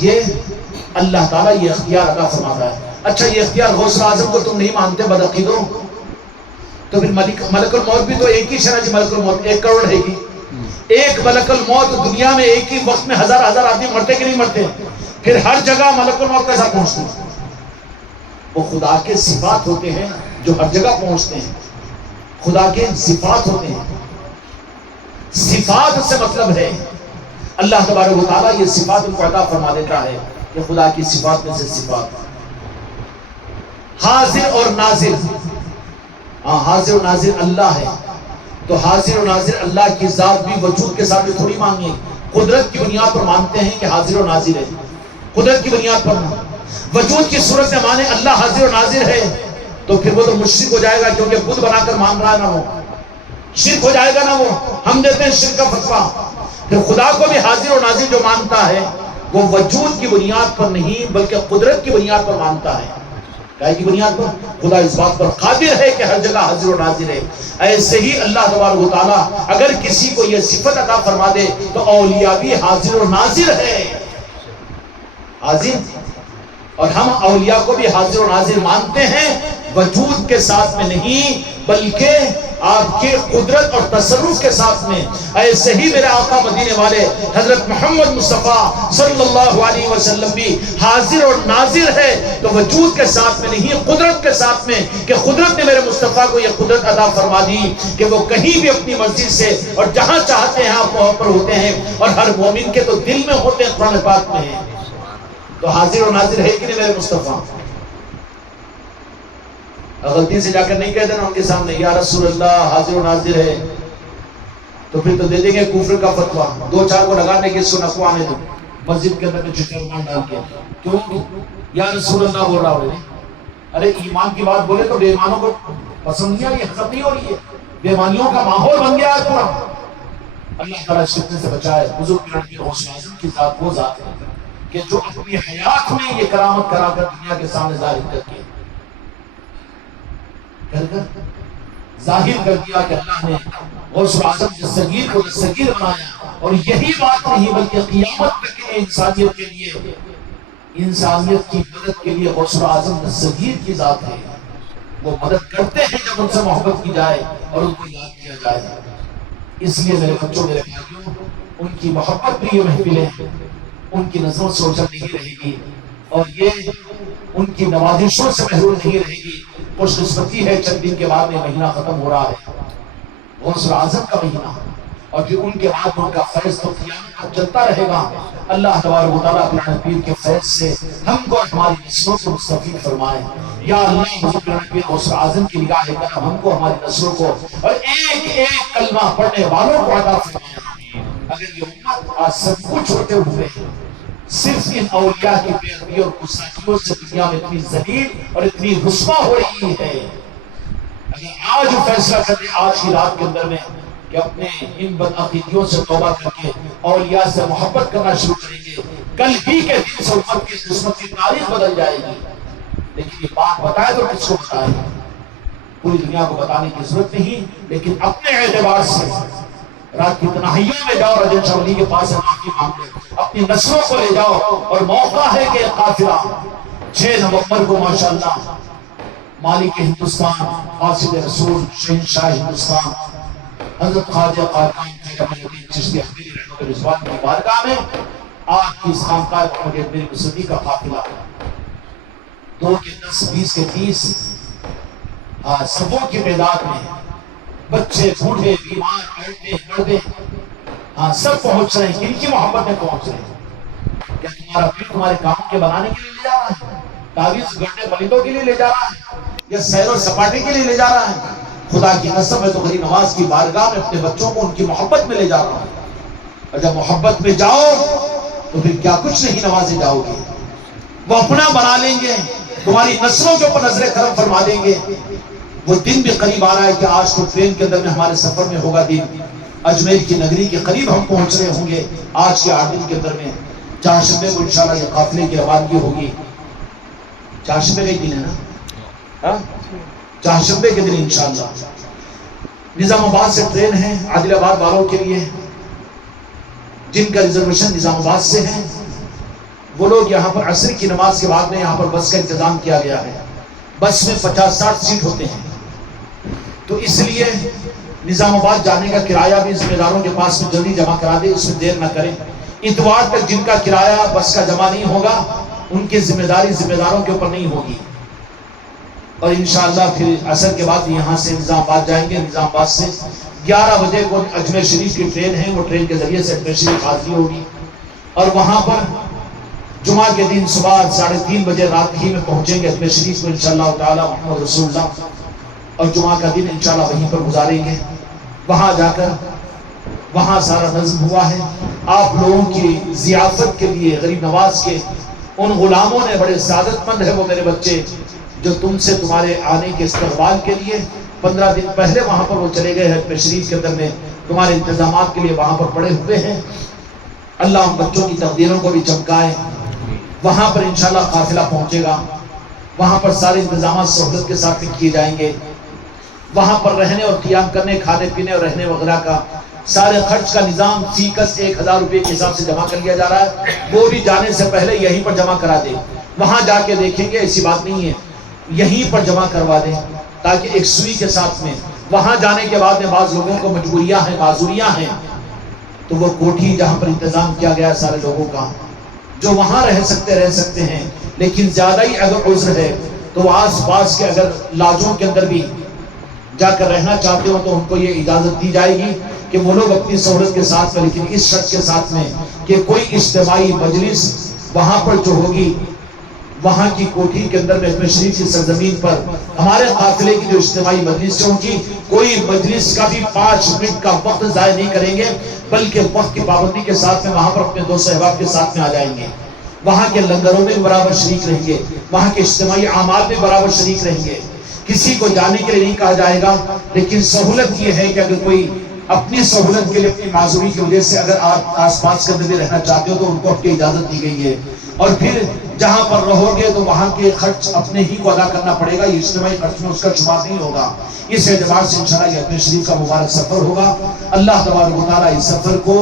یہ اللہ تعالیٰ یہ اختیار عطا فرماتا ہے۔ اچھا یہ اختیار غوث الاعظم کو تم نہیں مانتے بدعقیدوں، تو پھر ملک الموت بھی تو ایک ہی شرح جی، ملک الموت 1 کروڑ ہے گی، ایک ملک الموت دنیا میں ایک ہی وقت میں ہزار ہزار آدمی مرتے کہ نہیں مرتے؟ پھر ہر جگہ ملک الموت کیسا پہنچتے ہیں؟ وہ خدا کے صفات ہوتے ہیں جو ہر جگہ پہنچتے ہیں، خدا کے صفات ہوتے ہیں۔ صفات سے مطلب ہے اللہ تبارک و تعالیٰ یہ صفات ان کو عطا فرما دیتا ہے کہ خدا کی صفات میں سے صفات حاضر اور ناظر، حاضر و ناظر اللہ ہے، تو حاضر و ناظر اللہ کی ذات بھی وجود کے ساتھ تھوڑی مانگے، قدرت کی بنیاد پر مانتے ہیں کہ حاضر و ناظر ہے، قدرت کی بنیاد پر وجود کی صورت میں مانے اللہ حاضر و ناظر ہے تو پھر وہ تو مشرک ہو جائے گا، کیونکہ بت بنا کر مان رہا ہے نا، وہ شرک ہو جائے گا نا، وہ ہم دیتے ہیں شرک کا فتویٰ۔ پھر خدا کو بھی حاضر و ناظر جو مانتا ہے وہ وجود کی بنیاد پر نہیں بلکہ قدرت کی بنیاد پر مانتا ہے۔ کیا کی بنیاد پر؟ خدا اس بات پر قادر ہے کہ ہر جگہ حاضر و ناظر ہے۔ ایسے ہی اللہ تبارک و تعالیٰ اگر کسی کو یہ صفت عطا فرما دے تو اولیاء بھی حاضر و ناظر ہے، حاضر، اور ہم اولیاء کو بھی حاضر و ناظر مانتے ہیں، وجود کے ساتھ میں نہیں بلکہ آپ کے قدرت اور تصرف کے ساتھ میں۔ ایسے ہی میرے آقا مدینے والے حضرت محمد مصطفیٰ صلی اللہ علیہ وسلم بھی حاضر اور ناظر ہے، تو وجود کے ساتھ میں نہیں قدرت کے ساتھ میں، کہ قدرت نے میرے مصطفیٰ کو یہ قدرت عطا فرما دی کہ وہ کہیں بھی اپنی مرضی سے اور جہاں چاہتے ہیں آپ وہاں پر ہوتے ہیں، اور ہر مومن کے تو دل میں ہوتے ہیں، قرآن پاک میں ہے۔ تو حاضر و ناظر ہے کہ نہیں میرے مصطفیٰ؟ غلطی سے جا کر نہیں کہہ دینا ان کے سامنے یا رسول اللہ حاضر و ناظر ہے، تو پھر تو دے دیں گے کفر کا فتویٰ، دو چار کو لگانے کے سو نکو آنے دو مسجد کے اندر میں چٹر مان ڈال کے، کیوں یا رسول اللہ بول رہا ہو رہے؟ ارے ایمان کی بات بولے تو بے ایمانوں کو پسند نہیں، یہ حسب نہیں ہو رہی ہے، بے ایمانیوں کا ماحول بن گیا ہے پورا۔ اللہ تعالیٰ اس فتنے سے بچائے۔ حضور کی غوث اعظم کی ذات وہ ذات ہے کہ جو اپنی حیات میں یہ کرامت کرا کر دنیا کے سامنے ظاہر کر دیا کہ اللہ نے غوث اعظم دستگیر کو دستگیر بنایا، اور یہی بات نہیں بلکہ قیامت تک کے انسانیت کے لیے، انسانیت کی مدد کے لیے غوث اعظم دستگیر کی ذات ہے۔ وہ مدد کرتے ہیں جب ان سے محبت کی جائے اور ان کو یاد کیا جائے۔ اس لیے میرے بچوں، میرے بھائیوں، ان کی محبت بھی یہ محفلیں ان کی نظروں سے اوجھل نہیں رہے گی، اور یہ ان کی نوازشوں سے محروم نہیں رہے گی۔ خوش قسمتی ہے چند دن کے بعد میں مہینہ ختم ہو رہا ہے، غوث اعظم کا مہینہ، اور پھر ان کے بعد ان کا فیض تو قیامت تک چلتا رہے گا۔ اللہ تبارک و تعالیٰ اپنے پیر کے فیض سے ہم کو ہماری نسلوں کو مستفید فرمائے۔ یا اللہ حضور پیر غوث اعظم کی نگاہ کرم ہم کو، ہماری نسلوں کو، اور ایک ایک کلمہ پڑھنے والوں کو عطا فرمائے۔ اگر یہ امت آج سب کچھ ہوتے ہوئے صرف ان اولیاء کی بے ادبی اور گستاخیوں سے دنیا میں اتنی ذلیل اور اتنی رسوا ہو رہی ہے، اگر آج فیصلہ کر دیں آج کی رات کے اندر میں کہ اپنے ان بدعقیدیوں سے توبہ کر کے اولیاء سے محبت کرنا شروع کریں گے، کل ہی کے دن سے امت کی قسمت کی تاریخ بدل جائے گی۔ لیکن یہ بات بتائے تو کس کو بتائے؟ پوری دنیا کو بتانے کی ضرورت نہیں، لیکن اپنے اعتبار سے رات کی تنہائیوں میں جاؤ، رجل شاہ ولی کے پاس سے معافی مانگ لو، اپنی نسلوں کو لے جاؤ، اور موقع ہے کہ قافلہ 6 نومبر کو ماشاءاللہ مالک ہندوستان، قاصد رسول، شہنشاہ ہندوستان حضرت خواجہ قادری الدین چشتی احمدی رحمۃ رضوان کی بارگاہ میں آپ کی اس خانقاہ محمد میری مسدی کا قافلہ 2 کے 10 20 کے 30 سبوں کی تعداد میں، بچے بوڑھے بیمار عورتیں مردے سب پہنچ رہے ہیں۔ کن کی محبت میں پہنچ رہے ہیں؟ کیا تمہارا پیر تمہارے کام کے بنانے کے لیے لے جا رہا ہے؟ تعویذ گھڑنے پلیتوں کے لیے لے جا رہا ہے؟ یا سیر و سپاٹے کے لیے لے جا رہا ہے؟ خدا کی قسم ہے تو غریب نواز کی بارگاہ میں اپنے بچوں کو ان کی محبت میں لے جا رہا ہوں، اور جب محبت میں جاؤ تو پھر کیا کچھ نہیں نوازے جاؤ گے، وہ اپنا بنا لیں گے، تمہاری نسلوں کے اوپر نظر کرم فرما دیں گے۔ وہ دن بھی قریب آ رہا ہے کہ آج تو ٹرین کے اندر میں ہمارے سفر میں ہوگا دن، اجمیر کی نگری کے قریب ہم پہنچ رہے ہوں گے آج کے 8 دن کے اندر میں۔ چہارشنبے کو انشاءاللہ یہ قافلے کی روانگی ہوگی، چہارشنبے کا ہی دن ہے نا، چہارشنبے کے دن انشاءاللہ نظام آباد سے ٹرین ہے عادل آباد والوں کے لیے، جن کا ریزرویشن نظام آباد سے ہے وہ لوگ یہاں پر عصر کی نماز کے بعد میں یہاں پر بس کا انتظام کیا گیا ہے۔ بس میں 50-60 سیٹ ہوتے ہیں، تو اس لیے نظام آباد جانے کا کرایہ بھی ذمہ داروں کے پاس میں جلدی جمع کرا دے، اس میں دیر نہ کریں۔ اتوار تک جن کا کرایہ بس کا جمع نہیں ہوگا ان کی ذمہ داری ذمہ داروں کے اوپر نہیں ہوگی، اور انشاءاللہ پھر عصر کے بعد یہاں سے نظام آباد جائیں گے۔ نظام آباد سے 11 بجے کو اجمیر شریف کی ٹرین ہے، وہ ٹرین کے ذریعے سے اجمیر شریف حاضری ہوگی، اور وہاں پر جمعہ کے دن صبح 3:30 بجے رات ہی میں پہنچیں گے اجمیر شریف کو انشاءاللہ تعالی محمد رسول اللہ، اور جمعہ کا دن انشاءاللہ وہیں پر گزاریں گے۔ وہاں جا کر وہاں سارا نظم ہوا ہے آپ لوگوں کی ضیافت کے لیے، غریب نواز کے ان غلاموں نے، بڑے سعادت مند ہے وہ میرے بچے جو تم سے تمہارے آنے کے استقبال کے لیے 15 دن پہلے وہاں پر وہ چلے گئے اجمیر شریف کے اندر میں تمہارے انتظامات کے لیے وہاں پر پڑے ہوئے ہیں۔ اللہ ان بچوں کی تقدیروں کو بھی چمکائے۔ وہاں پر انشاءاللہ قافلہ پہنچے گا، وہاں پر سارے انتظامات سہولت کے ساتھ کیے جائیں گے۔ وہاں پر رہنے اور قیام کرنے، کھانے پینے اور رہنے وغیرہ کا سارے خرچ کا نظام فی کس 1000 روپے کے حساب سے جمع کر لیا جا رہا ہے، وہ بھی جانے سے پہلے یہیں پر جمع کرا دیں۔ وہاں جا کے دیکھیں گے ایسی بات نہیں ہے، یہیں پر جمع کروا دیں تاکہ ایک سوئی کے ساتھ میں وہاں جانے کے بعد میں بعض لوگوں کو مجبوریاں ہیں، معذوریاں ہیں، تو وہ کوٹھی جہاں پر انتظام کیا گیا سارے لوگوں کا، جو وہاں رہ سکتے ہیں، لیکن زیادہ ہی اگر عذر ہے تو آس پاس کے اگر لاجوں کے اندر بھی جا کر رہنا چاہتے ہو تو ان کو یہ اجازت دی جائے گی کہ وہ لوگ اپنی سہولت کے ساتھ میں، لیکن اس شرط کے ساتھ میں کہ کوئی اجتماعی مجلس وہاں پر جو ہوگی، وہاں کی کوٹھی کے اندر اجمیر شریف کی سرزمین پر ہمارے قافلے کی جو اجتماعی مجلس ہوگی، کوئی مجلس کا بھی 5 منٹ کا وقت ضائع نہیں کریں گے، بلکہ وقت کی پابندی کے ساتھ میں وہاں پر اپنے دوست احباب کے ساتھ میں آ جائیں گے۔ وہاں کے لنگروں میں برابر شریک رہیں گے، وہاں کے اجتماعی اعمال میں برابر شریک رہیں گے۔ کسی کو جانے کے لیے نہیں کہا جائے گا، لیکن سہولت یہ ہے کہ اگر کوئی اپنی سہولت کے لیے، اپنی معذوری کی وجہ سے اگر آپ آس پاس کے اندر بھی رہنا چاہتے ہو تو ان کو اپنی اجازت دی گئی ہے، اور پھر جہاں پر رہو گے تو وہاں کے خرچ اپنے ہی کو ادا کرنا پڑے گا، یہ اجتماعی خرچ میں اس کا شمار نہیں ہوگا۔ اس اعتبار سے انشاءاللہ یہ اجمیر شریف کا مبارک سفر ہوگا۔ اللہ تبارک و تعالیٰ اس سفر کو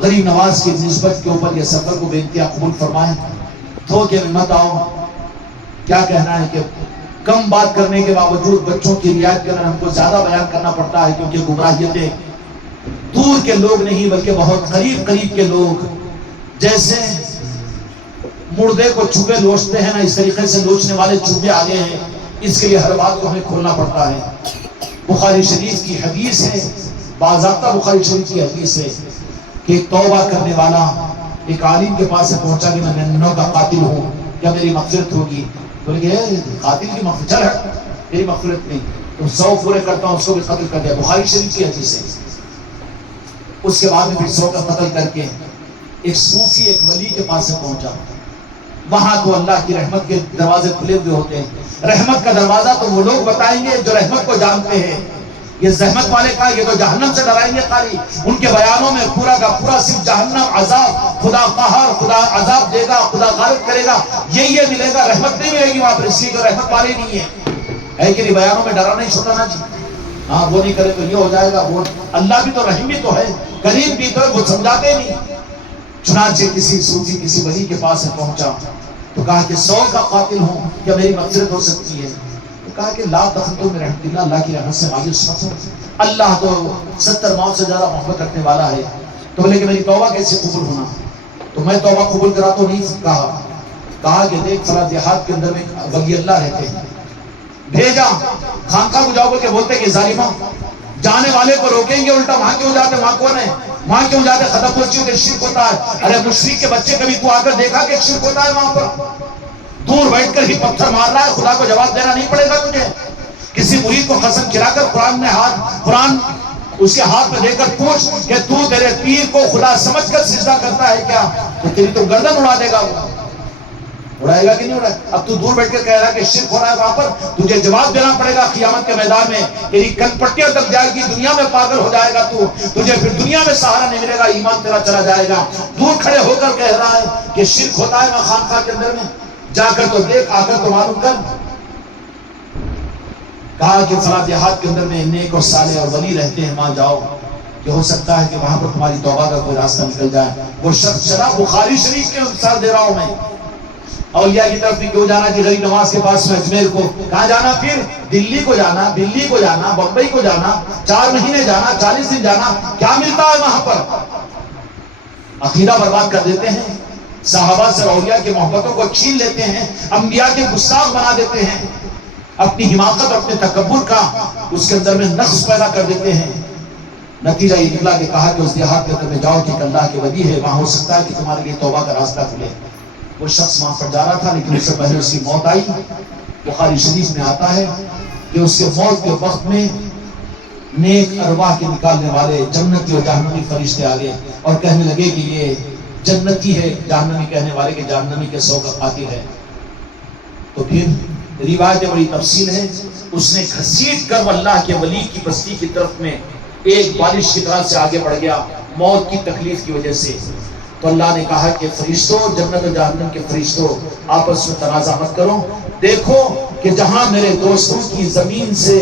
غریب نواز کی نسبت کے اوپر یہ سفر کو بے انتہا قبول فرمائیں۔ دھوکے میں مت آؤ۔ کیا کہنا ہے کہ کم بات کرنے کے باوجود بچوں کی رعایت کے اندر ہم کو زیادہ بیان کرنا پڑتا ہے، کیونکہ گمراہیتیں دور کے لوگ نہیں بلکہ بہت قریب کے لوگ جیسے مردے کو چوبے لوچتے ہیں نا، اس طریقے سے لوچنے والے چوبے آگے ہیں۔ اس کے لیے ہر بات کو ہمیں کھولنا پڑتا ہے۔ بخاری شریف کی حدیث ہے، باضابطہ بخاری شریف کی حدیث ہے کہ توبہ کرنے والا ایک عالم کے پاس سے پہنچا کہ میں 99 کا قاتل ہوں، کیا میری مغفرت ہوگی؟ بولے کہ قاتل کی مغفرت، چل ہٹ، میری مغفرت نہیں، تو 100 پورے کرتا ہوں، اس کو بھی قتل کر دیا۔ بخاری شریف کی حدیث ہے۔ اس کے بعد میں پھر 100 کا قتل کر کے ایک صوفی، ایک ولی کے پاس سے پہنچا۔ وہاں تو اللہ کی رحمت کے دروازے کھلے ہوئے ہوتے ہیں۔ رحمت کا دروازہ تو وہ لوگ بتائیں گے جو رحمت کو جانتے ہیں۔ یہ زحمت والے کا یہ تو جہنم سے ڈرائیں گے خالی، ان کے بیانوں میں پورا کا پورا صرف جہنم، عذاب، خدا قہر، خدا عذاب دے گا، خدا غارت کرے گا، یہ ملے گا، رحمت نہیں ملے گی وہاں پر، اس لیے کہ رحمت والے نہیں ہے کہ نہیں؟ بیانوں میں ڈرانا نہیں چھوڑنا جی، ہاں وہ نہیں کرے تو یہ ہو جائے گا، وہ اللہ بھی تو رحیم بھی تو ہے، کریم بھی تو ہے، وہ سمجھاتے نہیں۔ چنانچہ کسی صوفی، کسی ولی کے پاس پہنچا تو کہا کہ 100 کا قاتل ہوں، کیا میری مغفرت ہو سکتی ہے؟ تو کہا کہ لا تقنطوا من رحمت اللہ، اللہ کی رحمت سے مایوس مت ہو، اللہ تو 70 موت سے زیادہ محبت رکھنے والا ہے۔ تو بولے کہ میری توبہ کیسے قبول ہونا؟ تو میں توبہ قبول کرا تو نہیں کہا کہ دیکھ فلاں دیہات کے اندر میں ولی اللہ رہتے ہیں، بھیجا خانقاہ کو جاؤ بول کے بولتے کہ ظالمہ جانے والے کو روکیں گے، الٹا وہاں کیوں جاتے؟ وہاں کون ہے؟ وہاں کیوں جاتے؟ ختم ہو چکے، شرک ہوتا ہے۔ ارے مشرک کے بچے کبھی تو آ کر دیکھا کہ شرک ہوتا ہے وہاں پر؟ دور بیٹھ کر ہی پتھر مار رہا ہے، خدا کو جواب دینا نہیں پڑے گا تجھے؟ کسی مرید کو قسم کھلا کر قرآن اس کے ہاتھ میں دے کر پوچھ کہ تو تیرے پیر کو خدا سمجھ کر سجدہ کرتا ہے کیا؟ تو تیری تو گردن اڑا دے گا، وہ اڑائے گا کہ نہیں اڑائے؟ اب تو دور بیٹھ کے کہہ رہا ہے کہ شرک ہو رہا ہے وہاں پر، تجھے جواب دینا پڑے گا قیامت کے میدان میں، تیری کن پٹیاں تک جائے گی، دنیا میں پاگل ہو جائے گا تو، تجھے پھر دنیا میں سہارا نہیں ملے گا، ایمان تیرا چلا جائے گا۔ دور کھڑے ہو کر کہہ رہا ہے کہ شرک ہوتا ہے وہاں خانقاہ کے اندر میں، جا کر تو دیکھ، آ کر تو معلوم کر۔ کہا کہ فلاں دیہات کے اندر میں نیک اور صالح اور ولی رہتے ہیں، وہاں جاؤ، کہ ہو سکتا ہے کہ وہاں پر تمہاری توبہ کا کوئی راستہ نکل جائے۔ وہ شخص چلا، بخاری شریف کے مثال دے رہا ہوں میں، اولیاء کی طرف بھی کیوں جانا کہ غریب نواز کے پاس میں اجمیر کو؟ کہاں جانا پھر؟ دلی کو جانا، دلی کو جانا، بمبئی کو جانا، 4 مہینے جانا، 40 دن جانا، کیا ملتا ہے وہاں پر؟ عقیدہ برباد کر دیتے ہیں، صحابہ سے اولیاء کی محبتوں کو چھین لیتے ہیں، انبیاء کے گستاخ بنا دیتے ہیں، اپنی حماقت اور اپنے تکبر کا اس کے اندر میں نقص پیدا کر دیتے ہیں۔ نتیجہ یہ نکلا کہ کہا کہ اس دیہات میں تمہیں جاؤ کہ اللہ کے ولی ہے، وہاں ہو سکتا ہے کہ تمہارے لیے توبہ کا راستہ کھلے۔ وہ شخص وہاں پر جا رہا تھا، لیکن اس سے پہلے اس کی موت آئی۔ بخاری شریف میں آتا ہے کہ اس کے موت کے وقت میں نیک ارواح کے نکالنے والے جنتی اور جہنمی فرشتے آ گئے اور کہنے لگے کہ یہ جنتی ہے، جہنمی کہنے والے کہ جہنمی کے 100 کا قاتل ہے۔ تو پھر روایت بڑی تفصیل ہے، اس نے گھسیٹ کر اللہ کے ولی کی بستی کی طرف میں ایک بارش کی طرح سے آگے بڑھ گیا موت کی تکلیف کی وجہ سے۔ تو اللہ نے کہا کہ فرشتوں، جنت و جہنم کے فرشتوں، آپس میں تنازع مت کرو، دیکھو کہ جہاں میرے دوستوں کی زمین سے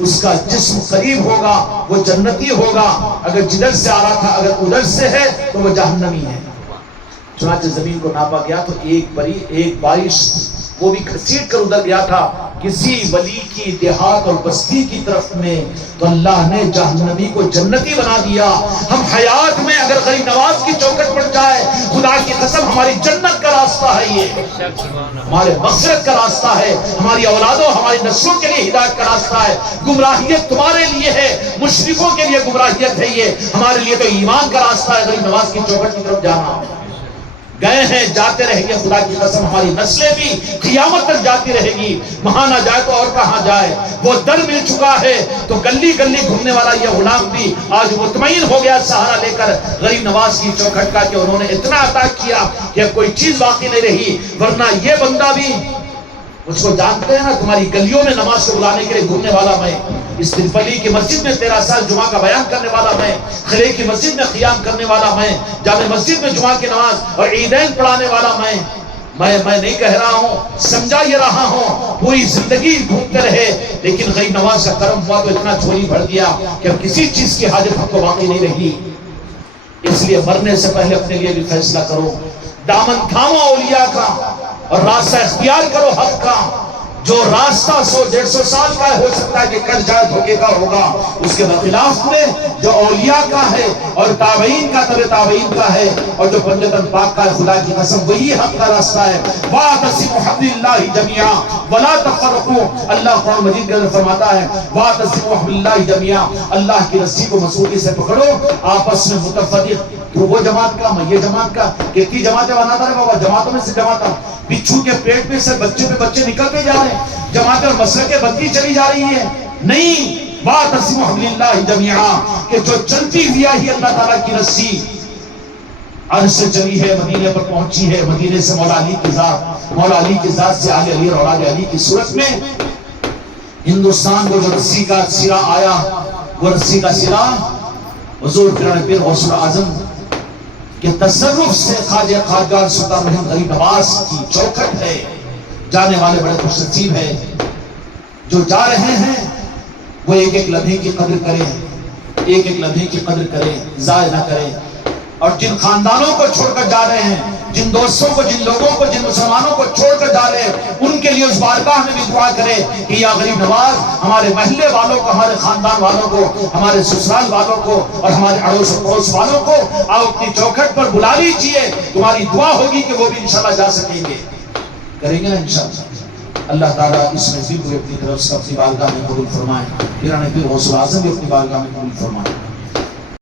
اس کا جسم قریب ہوگا وہ جنتی ہوگا، اگر جدھر سے آ رہا تھا اگر ادھر سے ہے تو وہ جہنمی ہے۔ چنانچہ زمین کو ناپا گیا تو ایک بارش وہ بھی گھسیٹ کر ادھر گیا تھا کسی ولی کی دیہات اور بستی کی طرف میں، تو اللہ نے جہنمی کو جنتی بنا دیا۔ ہم حیات میں اگر غریب نواز کی چوکٹ پڑ جائے، خدا کی قسم ہماری جنت کا راستہ ہے، یہ ہمارے مغفرت کا راستہ ہے، ہماری اولادوں ہماری نسلوں کے لیے ہدایت کا راستہ ہے۔ گمراہیت تمہارے لیے ہے، مشرکوں کے لیے گمراہیت ہے، یہ ہمارے لیے تو ایمان کا راستہ ہے غریب نواز کی چوکٹ کی طرف جانا۔ گئے ہیں، جاتے رہیں گے، خدا کی قسم ہماری نسلیں بھی قیامت تک جاتی رہے گی، وہاں نہ جائے تو اور کہاں جائے۔ وہ در مل چکا ہے تو گلی گلی گھومنے والا یہ غلام بھی آج مطمئن ہو گیا سہارا لے کر غریب نواز کی چوکھٹ کا کہ انہوں نے اتنا عطا کیا کہ اب کوئی چیز باقی نہیں رہی، ورنہ یہ بندہ بھی اس کو جانتے ہیں نا، تمہاری گلیوں میں نماز کو بلانے کے لیے گھومنے والا میں، اس ترپلی کی مسجد میں 13 سال جمعہ کا بیان کرنے والا میں، خلے کی مسجد میں قیام کرنے والا میں، جامع مسجد میں جمعہ کی نماز اور عیدین پڑھانے والا میں نہیں کہہ رہا ہوں، سمجھا یہ رہا ہوں، پوری زندگی گھومتے رہے، لیکن غریب نواز کا کرم ہوا تو اتنا جھولی بھر دیا کہ اب کسی چیز کی حاجت ہم کو باقی نہیں رہی۔ اس لیے مرنے سے پہلے اپنے لیے بھی فیصلہ کرو، دامن تھامو اولیاء کا اور راستہ اختیار کرو حق کا۔ جو راستہ 100-150 سال کا ہو سکتا ہے کہ کل جائے دھوکے کا ہوگا، اس کے برخلاف میں جو اولیاء کا ہے اور تابعین کا تبع تابعین کا ہے اور جو پنجتن پاک کا ہے، خدا کی قسم وہی حق کا راستہ ہے۔ وَاعْتَصِمُوا بِحَبْلِ اللَّهِ جَمِيعًا وَلَا تَفَرَّقُوا، اللہ قرآن مجید کے اندر فرماتا ہے وَاعْتَصِمُوا بِحَبْلِ اللَّهِ جَمِيعًا، اللہ کی رسی کو مضبوطی سے پکڑو، آپس میں متفرق تو وہ جماعت کا میں یہ جماعت کا، کتنی جماعتیں بناتا ہے بابا، جماعتوں میں سے جماعت، بچھو کے پیٹ میں سے بچے پہ بچے نکلتے جا رہے ہیں، جماعتیں اور مسلکیں بدلی چلی جا رہی ہیں۔ نہیں، وَاعْتَصِمُوا بِحَبْلِ اللَّهِ جَمِيعًا، کہ جو چلتی ہوئی ہی اللہ تعالیٰ کی رسی عرش سے چلی ہے، مدینے پر پہنچی ہے، مدینے سے مولا علی کی ذات، مولا علی کی ذات سے آل علی اور اولاد علی کی صورت میں ہندوستان کو جو رسی کا سرا آیا، وہ رسی کا سرا حضور پیران پیر غوث اعظم کہ تصرف سے خواجہ خواجگان سلطان محمد غریب نواز کی چوکھٹ ہے۔ جانے والے بڑے خوش نصیب ہیں، جو جا رہے ہیں وہ ایک ایک لمحے کی قدر کریں، ایک ایک لمحے کی قدر کریں، ضائع نہ کریں۔ اور جن خاندانوں کو چھوڑ کر جا رہے ہیں، جن دوستوں کو، جن لوگوں کو، جن مسلمانوں کو چھوڑ کر جا رہے ہیں، ان کے لیے اس بارگاہ میں بھی دعا کریں کہ یا غریب نواز ہمارے محلے والوں کو، ہمارے خاندان والوں کو، ہمارے سسرال والوں کو اور ہمارے اڑوس و پڑوس والوں کو آؤ اپنی چوکھٹ پر بلا لیجیے، تمہاری دعا ہوگی کہ وہ بھی انشاءاللہ جا سکیں گے، کریں گے نا انشاءاللہ۔ اللہ تعالیٰ اس محفل کو اپنی طرف سے اپنی بارگاہ میں قبول فرمائے، پیران پیر غوث اعظم بھی اپنی بارگاہ میں قبول فرمائے۔